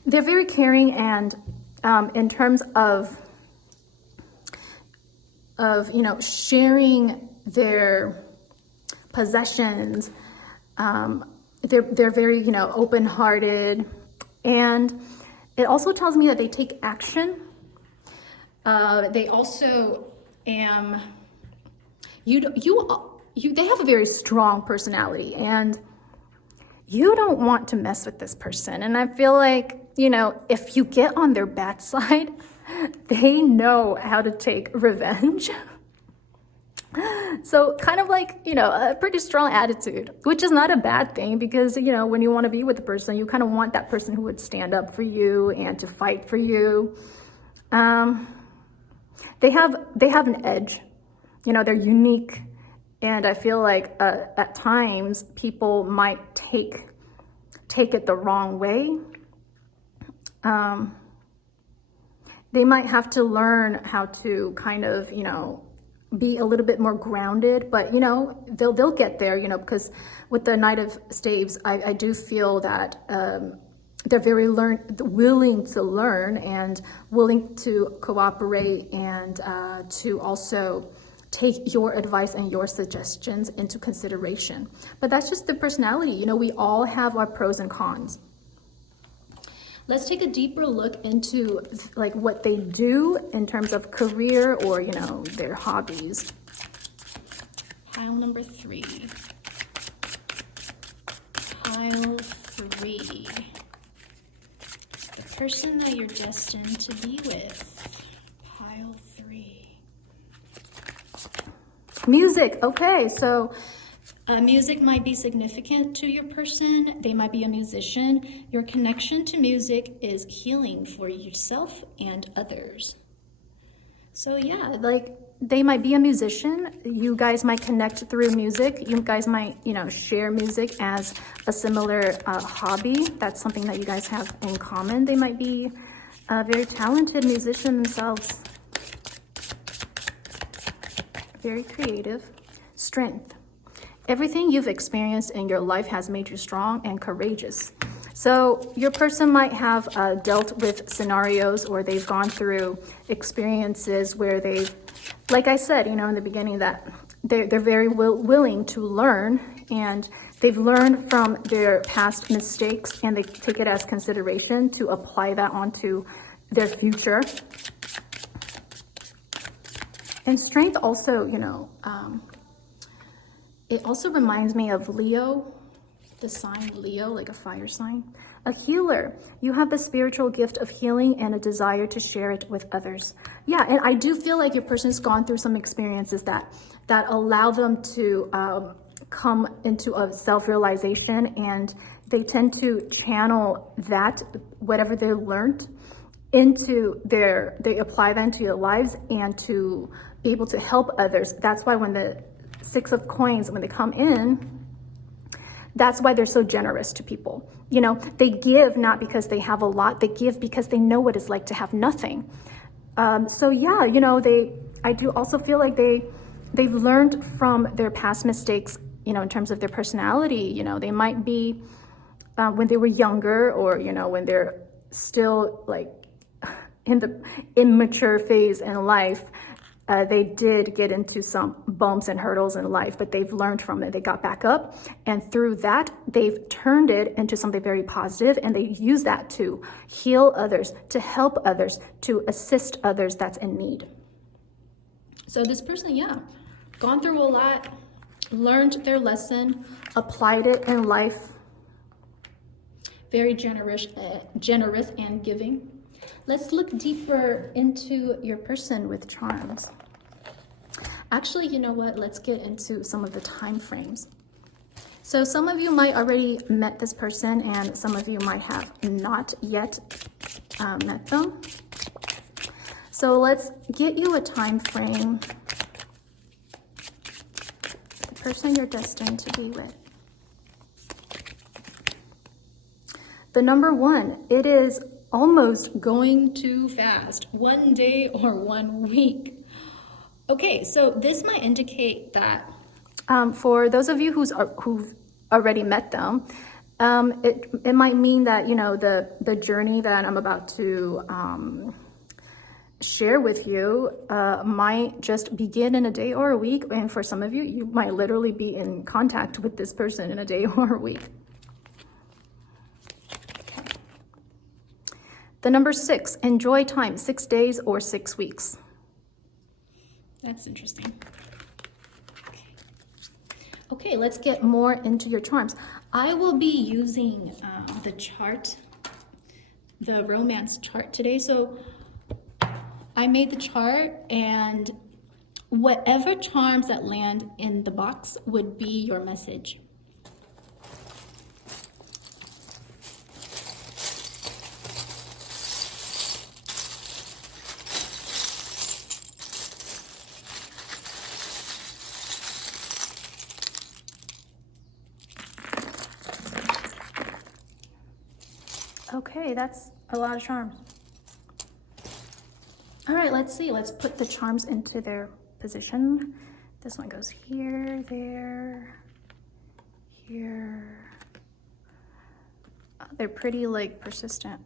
they're very caring, and in terms of you know, sharing their possessions, they're very, you know, open-hearted, and it also tells me that they take action. They also they have a very strong personality, and you don't want to mess with this person. And I feel like, you know, if you get on their bad side, they know how to take revenge. So kind of like, you know, a pretty strong attitude, which is not a bad thing, because, you know, when you want to be with a person, you kind of want that person who would stand up for you and to fight for you. They have an edge, you know, they're unique. And I feel like at times people might take it the wrong way. They might have to learn how to kind of, you know, be a little bit more grounded, but, you know, they'll get there, you know, because with the Knight of Staves, I do feel that they're very willing to learn and willing to cooperate, and to also take your advice and your suggestions into consideration. But that's just the personality. You know, we all have our pros and cons. Let's take a deeper look into like what they do in terms of career, or, you know, their hobbies. Pile number 3. Pile 3. The person that you're destined to be with. Pile 3. Music. Okay, so music might be significant to your person. They might be a musician. Your connection to music is healing for yourself and others. So yeah, like they might be a musician. You guys might connect through music. You guys might, you know, share music as a similar hobby. That's something that you guys have in common. They might be a very talented musician themselves. Very creative. Strength. Everything you've experienced in your life has made you strong and courageous. So your person might have dealt with scenarios, or they've gone through experiences where they've, like I said, you know, in the beginning, that they're very willing to learn, and they've learned from their past mistakes, and they take it as consideration to apply that onto their future. And strength also, you know, it also reminds me of Leo, the sign Leo, like a fire sign. A healer. You have the spiritual gift of healing and a desire to share it with others. Yeah, and I do feel like your person's gone through some experiences that allow them to come into a self-realization, and they tend to channel that, whatever they learned, they apply that into your lives and to be able to help others. That's why when the Six of Coins, when they come in, that's why they're so generous to people. You know, they give not because they have a lot, they give because they know what it's like to have nothing. So yeah, you know, I do also feel like they've learned from their past mistakes, you know, in terms of their personality. You know, they might be, when they were younger, or, you know, when they're still like in the immature phase in life, they did get into some bumps and hurdles in life, but they've learned from it. They got back up, and through that, they've turned it into something very positive, and they use that to heal others, to help others, to assist others that's in need. So this person, yeah, gone through a lot, learned their lesson, applied it in life, very generous and giving. Let's look deeper into your person with charms. Actually, you know what? Let's get into some of the time frames. So some of you might already met this person, and some of you might have not yet met them. So let's get you a time frame. The person you're destined to be with. The number 1, it is almost going too fast. 1 day or 1 week. Okay, so this might indicate that for those of you who've already met them, it might mean that, you know, the journey that I'm about to share with you might just begin in a day or a week. And for some of you, you might literally be in contact with this person in a day or a week. Okay. The number 6, enjoy time, 6 days or 6 weeks. That's interesting. Okay, let's get more into your charms. I will be using the chart, the romance chart today. So I made the chart, and whatever charms that land in the box would be your message. Okay, that's a lot of charms. All right, let's see. Let's put the charms into their position. This one goes here, there, here. Oh, they're pretty, like, persistent.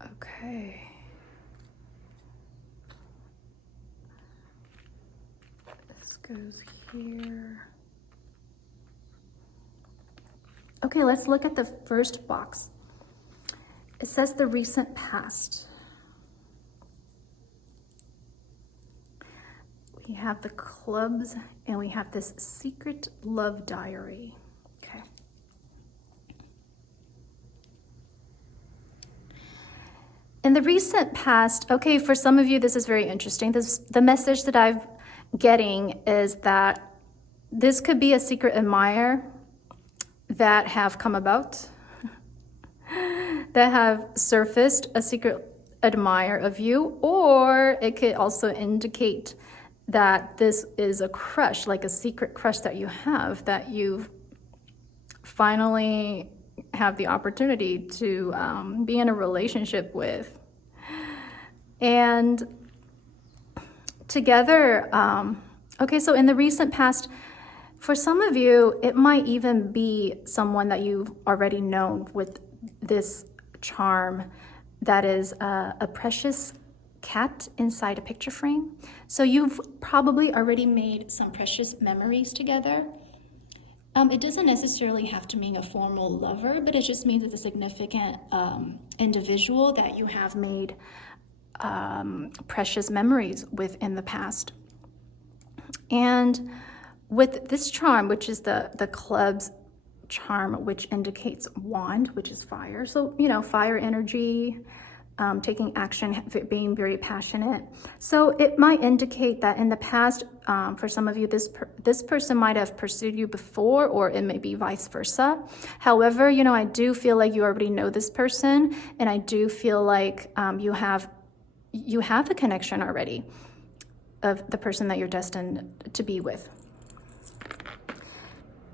Okay. This goes here. Okay, let's look at the first box. It says the recent past. We have the clubs, and we have this secret love diary. Okay. In the recent past, okay, for some of you, this is very interesting. The message that I'm getting is that this could be a secret admirer that have come about, that have surfaced, a secret admirer of you, or it could also indicate that this is a crush, like a secret crush that you have, that you've finally have the opportunity to be in a relationship with. And together, okay, so in the recent past, for some of you, it might even be someone that you've already known with this charm that is a precious cat inside a picture frame. So you've probably already made some precious memories together. It doesn't necessarily have to mean a formal lover, but it just means it's a significant individual that you have made precious memories within the past. And with this charm, which is the club's charm, which indicates wand, which is fire. So, fire energy, taking action, being very passionate. So it might indicate that in the past, for some of you, this person might have pursued you before, or it may be vice versa. However, I do feel like you already know this person, and I do feel like you have the connection already of the person that you're destined to be with.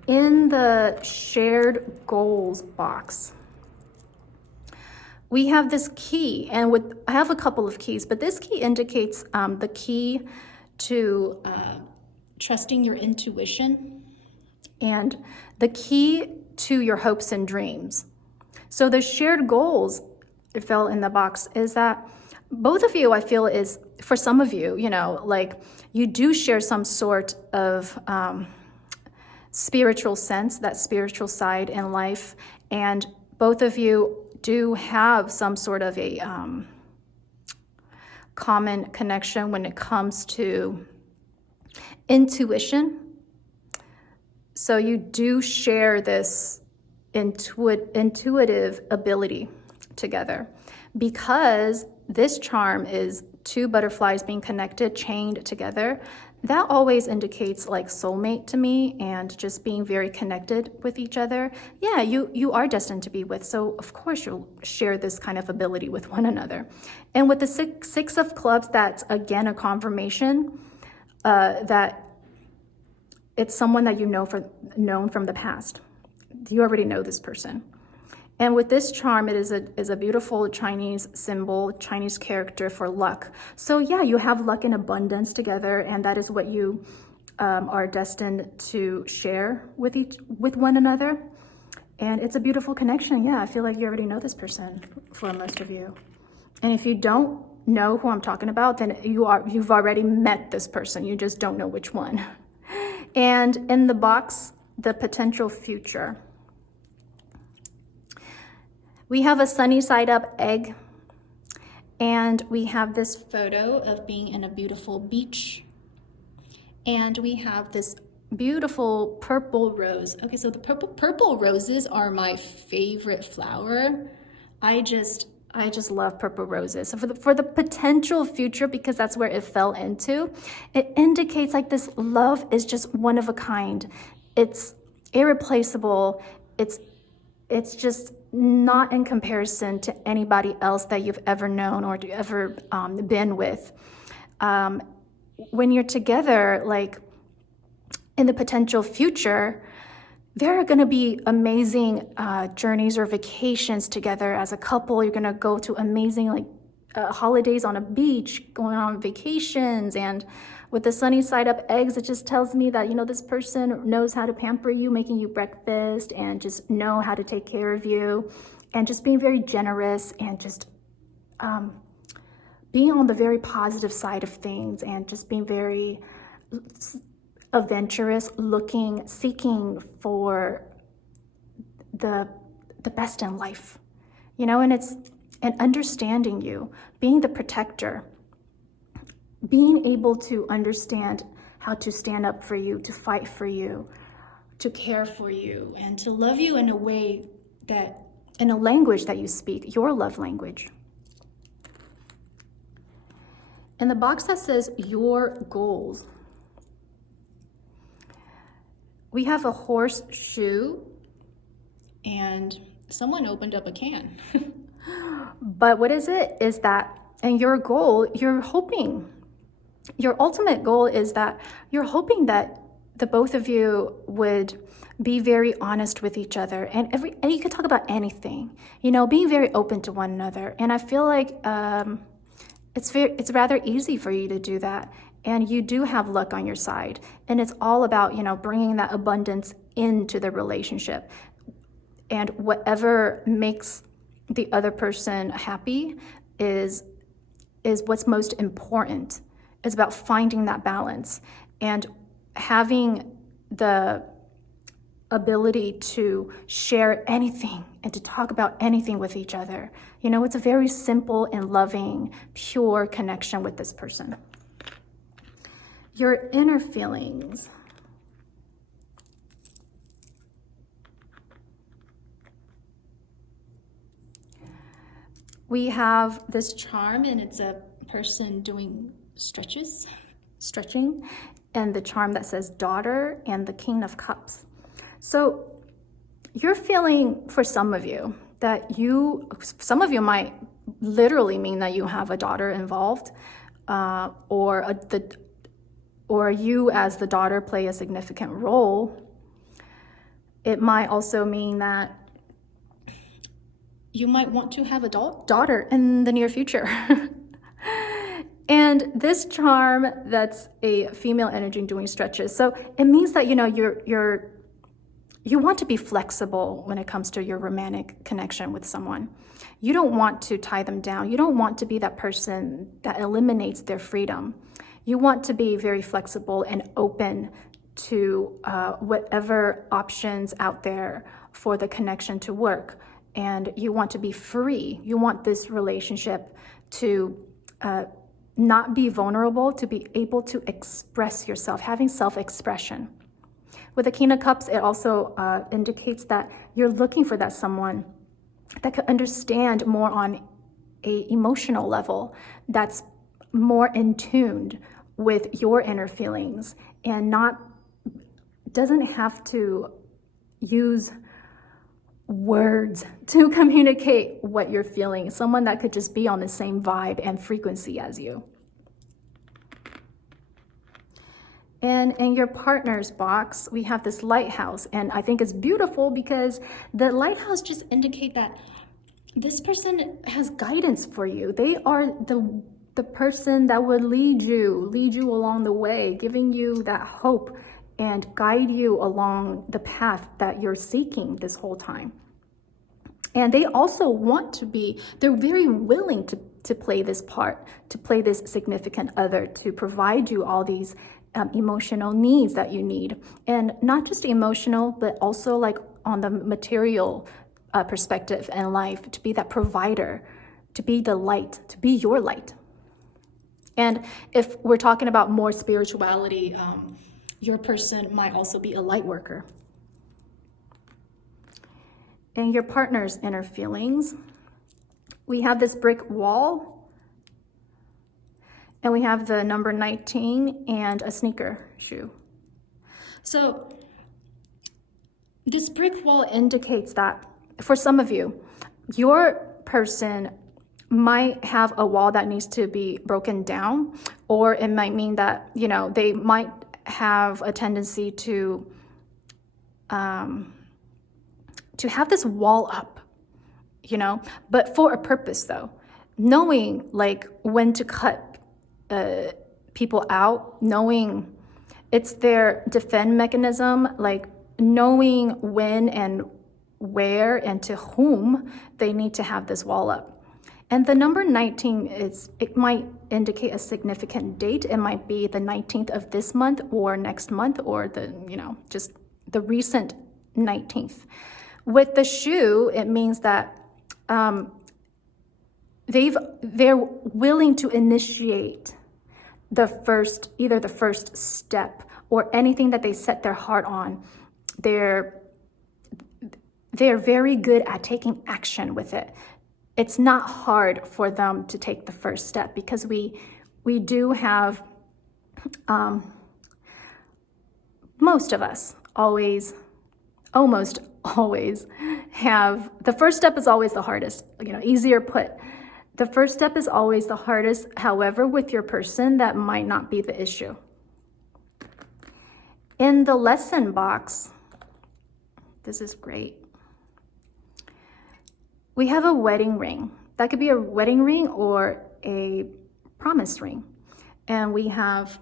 In the shared goals box, we have this key, and I have a couple of keys, but this key indicates the key to trusting your intuition and the key to your hopes and dreams. So the shared goals, it fell in the box, is that both of you, I feel, is, for some of you, like you do share some sort of spiritual sense, that spiritual side in life, and both of you do have some sort of a common connection when it comes to intuition. So you do share this intuitive ability together, because this charm is two butterflies being connected, chained together. That always indicates like soulmate to me, and just being very connected with each other. Yeah, you are destined to be with, so of course you'll share this kind of ability with one another. And with the six of clubs, that's again a confirmation that it's someone that known from the past. You already know this person. And with this charm, it is a beautiful Chinese symbol, Chinese character for luck. So yeah, you have luck and abundance together, and that is what you are destined to share with one another. And it's a beautiful connection. Yeah, I feel like you already know this person for most of you. And if you don't know who I'm talking about, then you've already met this person. You just don't know which one. And in the box, the potential future. We have a sunny side up egg, and we have this photo of being in a beautiful beach, and we have this beautiful purple rose. Okay, so the purple roses are my favorite flower. I just love purple roses. So for the potential future, because that's where it fell into, it indicates like this love is just one of a kind. It's irreplaceable. It's just not in comparison to anybody else that you've ever known or ever been with. When you're together, like in the potential future, there are going to be amazing journeys or vacations together as a couple. You're going to go to amazing holidays on a beach, going on vacations. And with the sunny side up eggs, it just tells me that, this person knows how to pamper you, making you breakfast, and just know how to take care of you, and just being very generous, and just being on the very positive side of things, and just being very adventurous, seeking for the best in life, and understanding you, being the protector, being able to understand how to stand up for you, to fight for you, to care for you, and to love you in a way that, in a language that you speak, your love language. In the box that says your goals, we have a horseshoe, and someone opened up a can. But what is it? Is that, and your goal, your ultimate goal is that you're hoping that the both of you would be very honest with each other, and you could talk about anything, being very open to one another. And I feel like it's rather easy for you to do that. And you do have luck on your side. And it's all about, bringing that abundance into the relationship. And whatever makes the other person happy is what's most important. It's about finding that balance and having the ability to share anything and to talk about anything with each other. You know, it's a very simple and loving, pure connection with this person. Your inner feelings. We have this charm, and it's a person doing stretching, and the charm that says daughter and the King of Cups. So you're feeling, for some of you, that some of you might literally mean that you have a daughter involved, or you as the daughter play a significant role. It might also mean that you might want to have a daughter in the near future. And this charm, that's a female energy doing stretches. So it means that, you know, you want to be flexible when it comes to your romantic connection with someone. You don't want to tie them down. You don't want to be that person that eliminates their freedom. You want to be very flexible and open to whatever options out there for the connection to work. And you want to be free. You want this relationship to not be vulnerable, to be able to express yourself, having self-expression. With the King of Cups, it also indicates that you're looking for that someone that could understand more on a emotional level, that's more in tune with your inner feelings, and doesn't have to use words to communicate what you're feeling. Someone that could just be on the same vibe and frequency as you. And in your partner's box, we have this lighthouse, and I think it's beautiful because the lighthouse just indicate that this person has guidance for you. They are the person that would lead you along the way, giving you that hope and guide you along the path that you're seeking this whole time. And they also they're very willing to play this part, to play this significant other, to provide you all these emotional needs that you need. And not just emotional, but also like on the material perspective in life, to be that provider, to be the light, to be your light. And if we're talking about more spirituality, your person might also be a light worker. And your partner's inner feelings. We have this brick wall, and we have the number 19 and a sneaker shoe. So this brick wall indicates that for some of you, your person might have a wall that needs to be broken down, or it might mean that, you know, they might have a tendency to have this wall up, you know, but for a purpose though. Knowing like when to cut people out, knowing it's their defense mechanism, like knowing when and where and to whom they need to have this wall up. And the number 19 it might indicate a significant date. It might be the 19th of this month or next month, or just the recent 19th. With the shoe, it means that they're willing to initiate either the first step or anything that they set their heart on. They're very good at taking action with it. It's not hard for them to take the first step, because we do have, most of us almost always have, the first step is always the hardest, easier put. The first step is always the hardest. However, with your person, that might not be the issue. In the lesson box, this is great. We have a wedding ring. That could be a wedding ring or a promise ring. And we have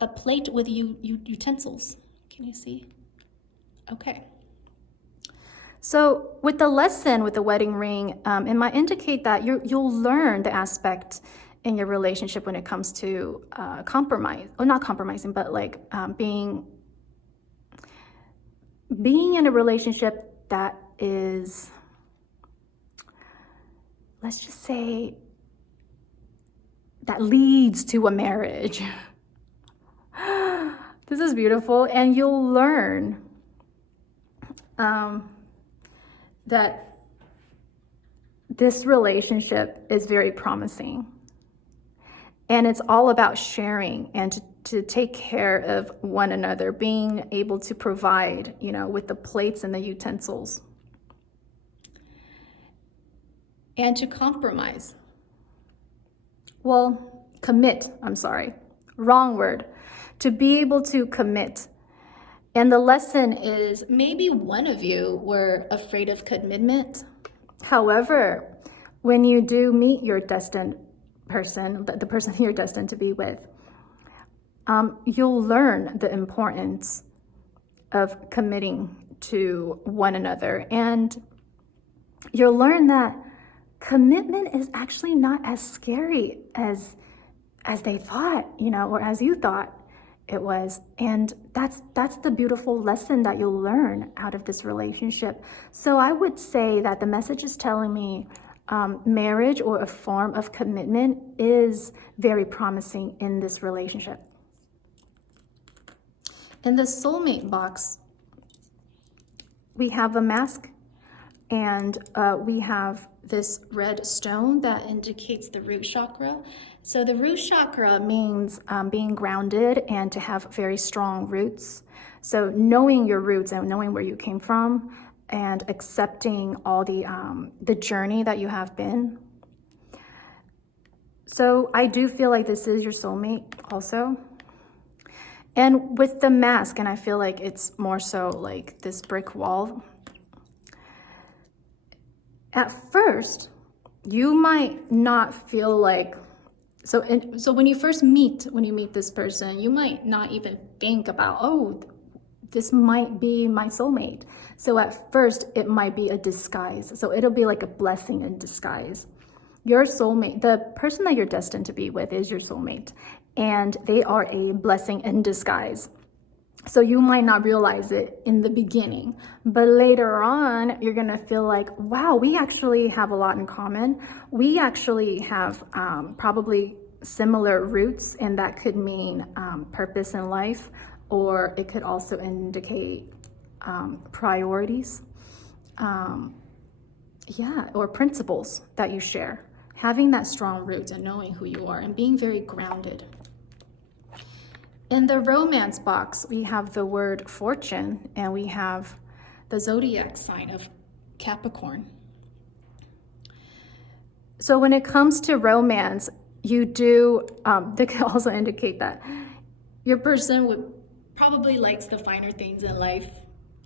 a plate with utensils. Can you see? Okay. So with the lesson, with the wedding ring, it might indicate that you'll learn the aspect in your relationship when it comes to compromise, or not compromising, but like being in a relationship that is, let's just say, that leads to a marriage. This is beautiful, and you'll learn that this relationship is very promising. And it's all about sharing and to take care of one another, being able to provide, with the plates and the utensils. And to compromise. Well, commit, wrong word. To be able to commit. And the lesson is, maybe one of you were afraid of commitment. However, when you do meet your destined person, the person you're destined to be with, you'll learn the importance of committing to one another. And you'll learn that commitment is actually not as scary as they thought, or as you thought it was. And that's the beautiful lesson that you'll learn out of this relationship. So I would say that the message is telling me marriage or a form of commitment is very promising in this relationship. In the soulmate box, we have a mask, and we have this red stone that indicates the root chakra. So the root chakra means being grounded and to have very strong roots. So knowing your roots and knowing where you came from, and accepting all the journey that you have been. So I do feel like this is your soulmate also. And with the mask, and I feel like it's more so like this brick wall. At first, you might not feel like, so when you meet this person, you might not even think about, oh, this might be my soulmate. So at first, it might be a disguise. So it'll be like a blessing in disguise. Your soulmate, the person that you're destined to be with, is your soulmate. And they are a blessing in disguise. So you might not realize it in the beginning. But later on, you're going to feel like, wow, we actually have a lot in common. We actually have probably similar roots, and that could mean purpose in life. Or it could also indicate priorities, or principles that you share. Having that strong roots and knowing who you are and being very grounded. In the romance box, we have the word fortune, and we have the zodiac sign of Capricorn. So when it comes to romance, you do, they can also indicate that your person probably likes the finer things in life.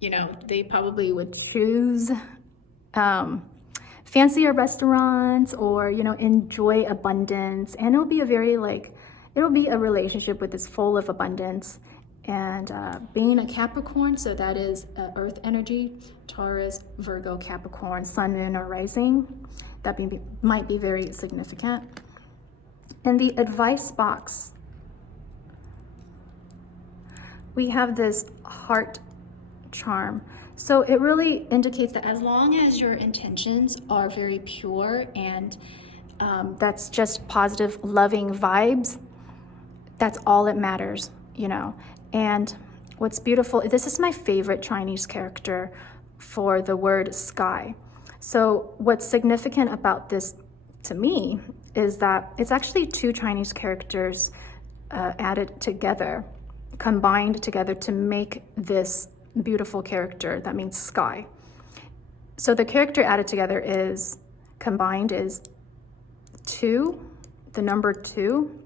They probably would choose fancier restaurants, or, enjoy abundance. And it'll be a relationship with this full of abundance. And being a Capricorn, so that is earth energy, Taurus, Virgo, Capricorn, sun, moon, or rising. That might be very significant. In the advice box, we have this heart charm. So it really indicates that as long as your intentions are very pure and that's just positive, loving vibes, that's all that matters, And what's beautiful, this is my favorite Chinese character for the word sky. So what's significant about this to me is that it's actually two Chinese characters added together, combined together to make this beautiful character that means sky. So the character added together is combined is 2, the number 2,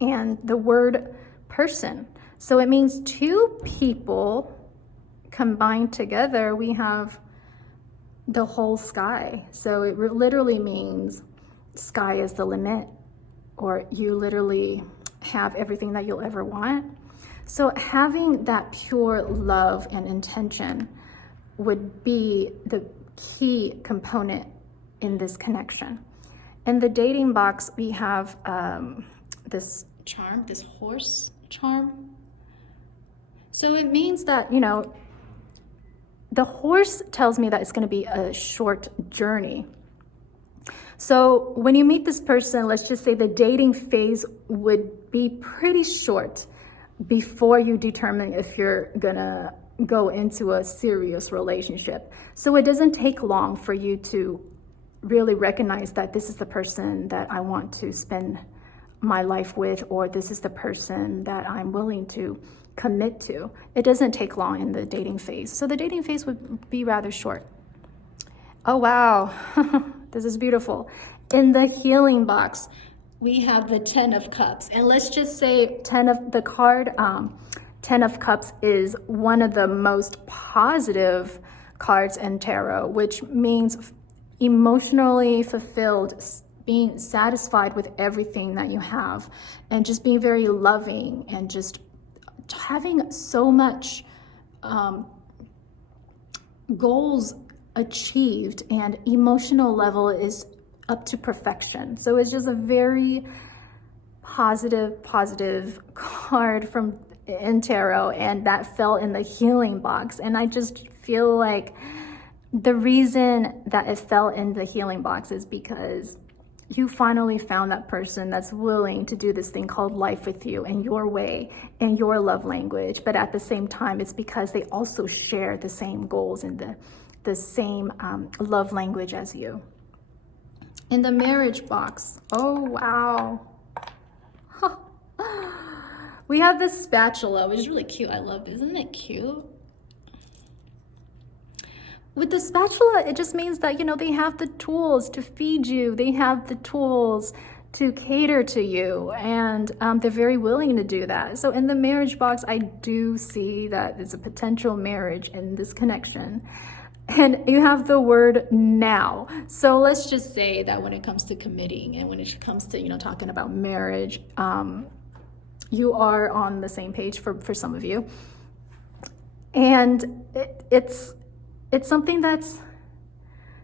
and the word person. So it means two people combined together, we have the whole sky. So it literally means sky is the limit, or you literally have everything that you'll ever want. So having that pure love and intention would be the key component in this connection. In the dating box, we have this charm, this horse charm. So it means that, the horse tells me that it's going to be a short journey. So when you meet this person, let's just say the dating phase would be pretty short before you determine if you're gonna go into a serious relationship. So it doesn't take long for you to really recognize that this is the person that I want to spend my life with, or this is the person that I'm willing to commit to. It doesn't take long in the dating phase. So the dating phase would be rather short. Oh, wow. This is beautiful. In the healing box, we have the 10 of Cups. And let's just say 10 of Cups is one of the most positive cards in tarot, which means emotionally fulfilled, being satisfied with everything that you have, and just being very loving, and just having so much goals achieved, and emotional level is up to perfection. So it's just a very positive card from in tarot, and that fell in the healing box. And I just feel like the reason that it fell in the healing box is because you finally found that person that's willing to do this thing called life with you in your way, in your love language. But at the same time, it's because they also share the same goals and the same love language as you. In the marriage box, oh wow. We have this spatula, which is really cute. I love this. Isn't it cute? With the spatula, it just means that, they have the tools to feed you. They have the tools to cater to you, and they're very willing to do that. So in the marriage box, I do see that there's a potential marriage in this connection. And you have the word now. So let's just say that when it comes to committing, and when it comes to, talking about marriage, you are on the same page for some of you. And it's something that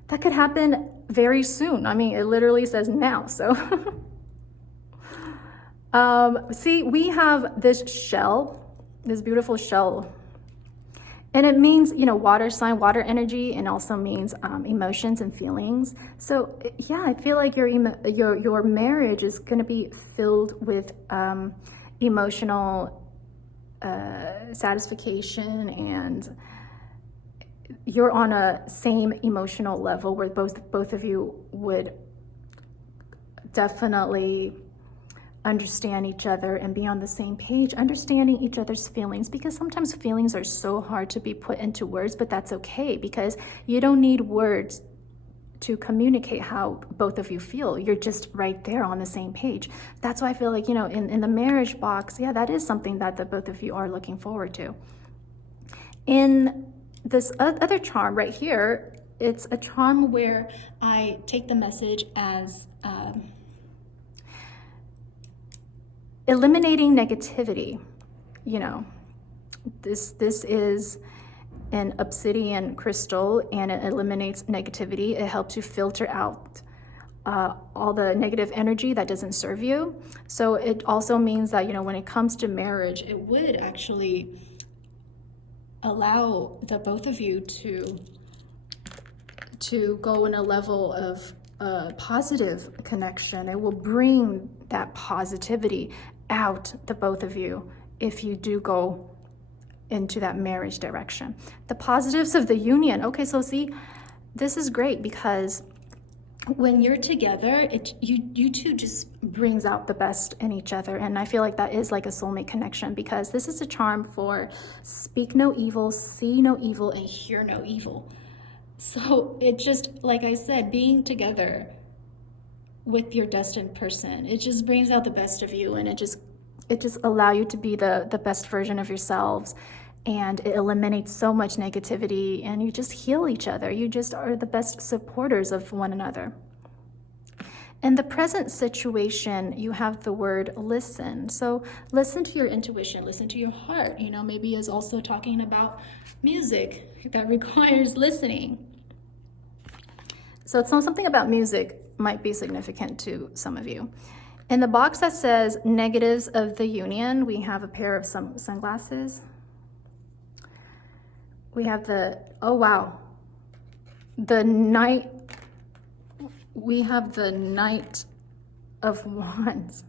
could happen very soon. I mean, it literally says now. So see, we have this shell, this beautiful shell. And it means, water sign, water energy, and also means emotions and feelings. So yeah, I feel like your marriage is going to be filled with emotional satisfaction, and you're on a same emotional level where both of you would definitely understand each other and be on the same page, understanding each other's feelings, because sometimes feelings are so hard to be put into words, but that's okay, because you don't need words to communicate how both of you feel. You're just right there on the same page. That's why I feel like, in the marriage box, yeah, that is something that the both of you are looking forward to. In this other charm right here, it's a charm where I take the message as eliminating negativity. This is an obsidian crystal, and it eliminates negativity. It helps you filter out all the negative energy that doesn't serve you. So it also means that, when it comes to marriage, it would actually allow the both of you to go in a level of positive connection. It will bring that positivity out, the both of you, if you do go into that marriage direction. The positives of the union. Okay, so see, this is great, because when you're together, you two just brings out the best in each other. And I feel like that is like a soulmate connection, because this is a charm for speak no evil, see no evil, and hear no evil. So it just, like I said, being together with your destined person, it just brings out the best of you, and it just allow you to be the best version of yourselves, and it eliminates so much negativity, and you just heal each other. You just are the best supporters of one another. In the present situation, you have the word listen. So listen to your intuition, listen to your heart. Maybe is also talking about music that requires listening. So it's not something about music might be significant to some of you. In the box that says negatives of the union, we have a pair of sunglasses. We have the, oh wow, the Knight, we have the Knight of Wands,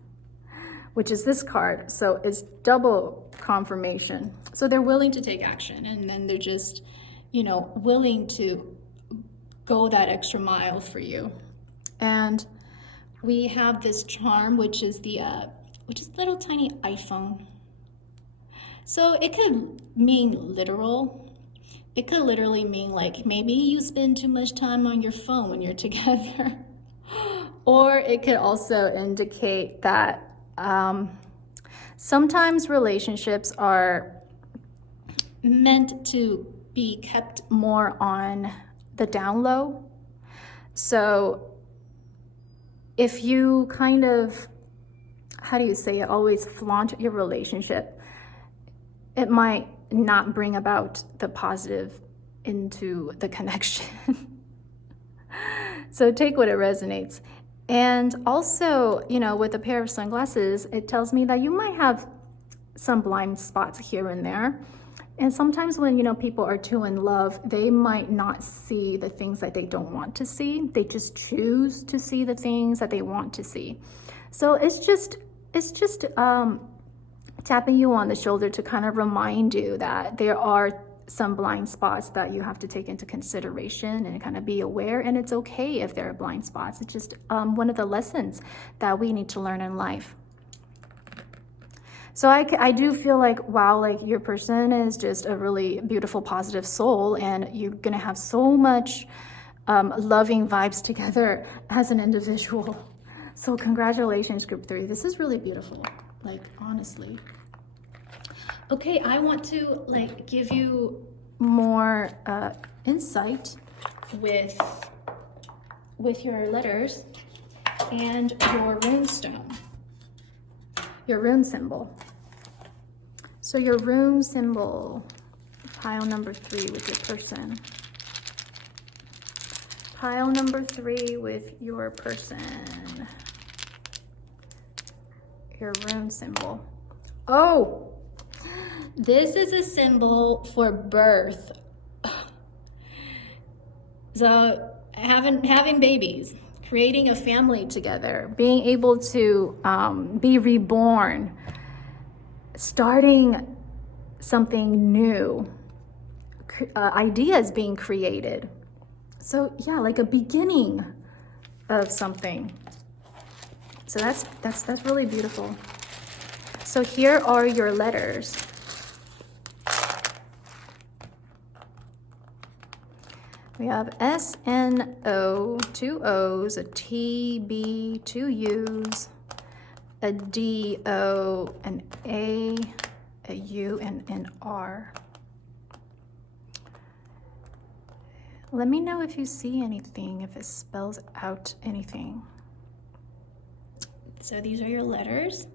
which is this card. So it's double confirmation. So they're willing to take action, and then they're just, you know, willing to go that extra mile for you. And we have this charm, which is the little tiny iPhone. So it could mean literal. It could literally mean like maybe you spend too much time on your phone when you're together. Or it could also indicate that sometimes relationships are meant to be kept more on the down low. So if you kind of, how do you say it, always flaunt your relationship, it might not bring about the positive into the connection. So take what it resonates. And also, you know, with a pair of sunglasses, it tells me that you might have some blind spots here and there. And sometimes when, you know, people are too in love, they might not see the things that they don't want to see. They just choose to see the things that they want to see. So it's just tapping you on the shoulder to kind of remind you that there are some blind spots that you have to take into consideration and kind of be aware. And it's okay if there are blind spots. It's just one of the lessons that we need to learn in life. So I do feel like, wow, like your person is just a really beautiful, positive soul, and you're gonna have so much loving vibes together as an individual. So congratulations, group 3. This is really beautiful, like honestly. Okay, I want to like give you more insight with your letters and your rune stone, your rune symbol. So your rune symbol, pile number 3 with your person. Pile number 3 with your person. Your rune symbol. Oh! This is a symbol for birth. So having babies, creating a family together, being able to be reborn, starting something new, ideas being created. So yeah, like a beginning of something. So that's really beautiful. So here are your letters. We have S-N-O, 2 O's, a T-B, 2 U's, a D-O, an A, a U, and an R. Let me know if you see anything, if it spells out anything. So these are your letters.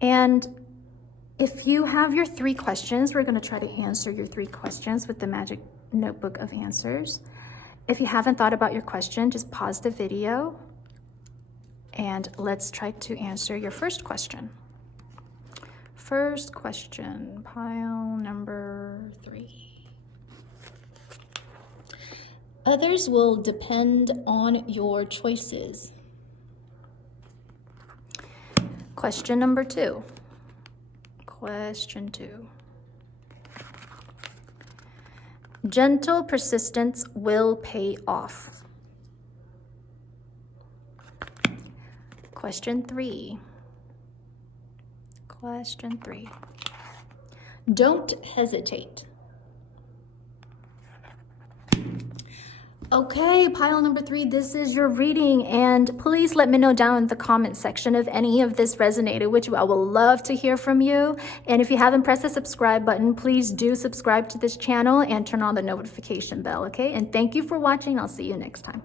And if you have your 3 questions, we're going to try to answer your 3 questions with the Magic Notebook of Answers. If you haven't thought about your question, just pause the video and let's try to answer your first question. First question, pile number 3. Others will depend on your choices. Question number 2. Question 2. Gentle persistence will pay off. Question 3. Question 3. Don't hesitate. Okay, pile number 3, this is your reading, and please let me know down in the comment section if any of this resonated, which I will love to hear from you. And if you haven't pressed the subscribe button, please do subscribe to this channel and turn on the notification bell, okay? And thank you for watching. I'll see you next time.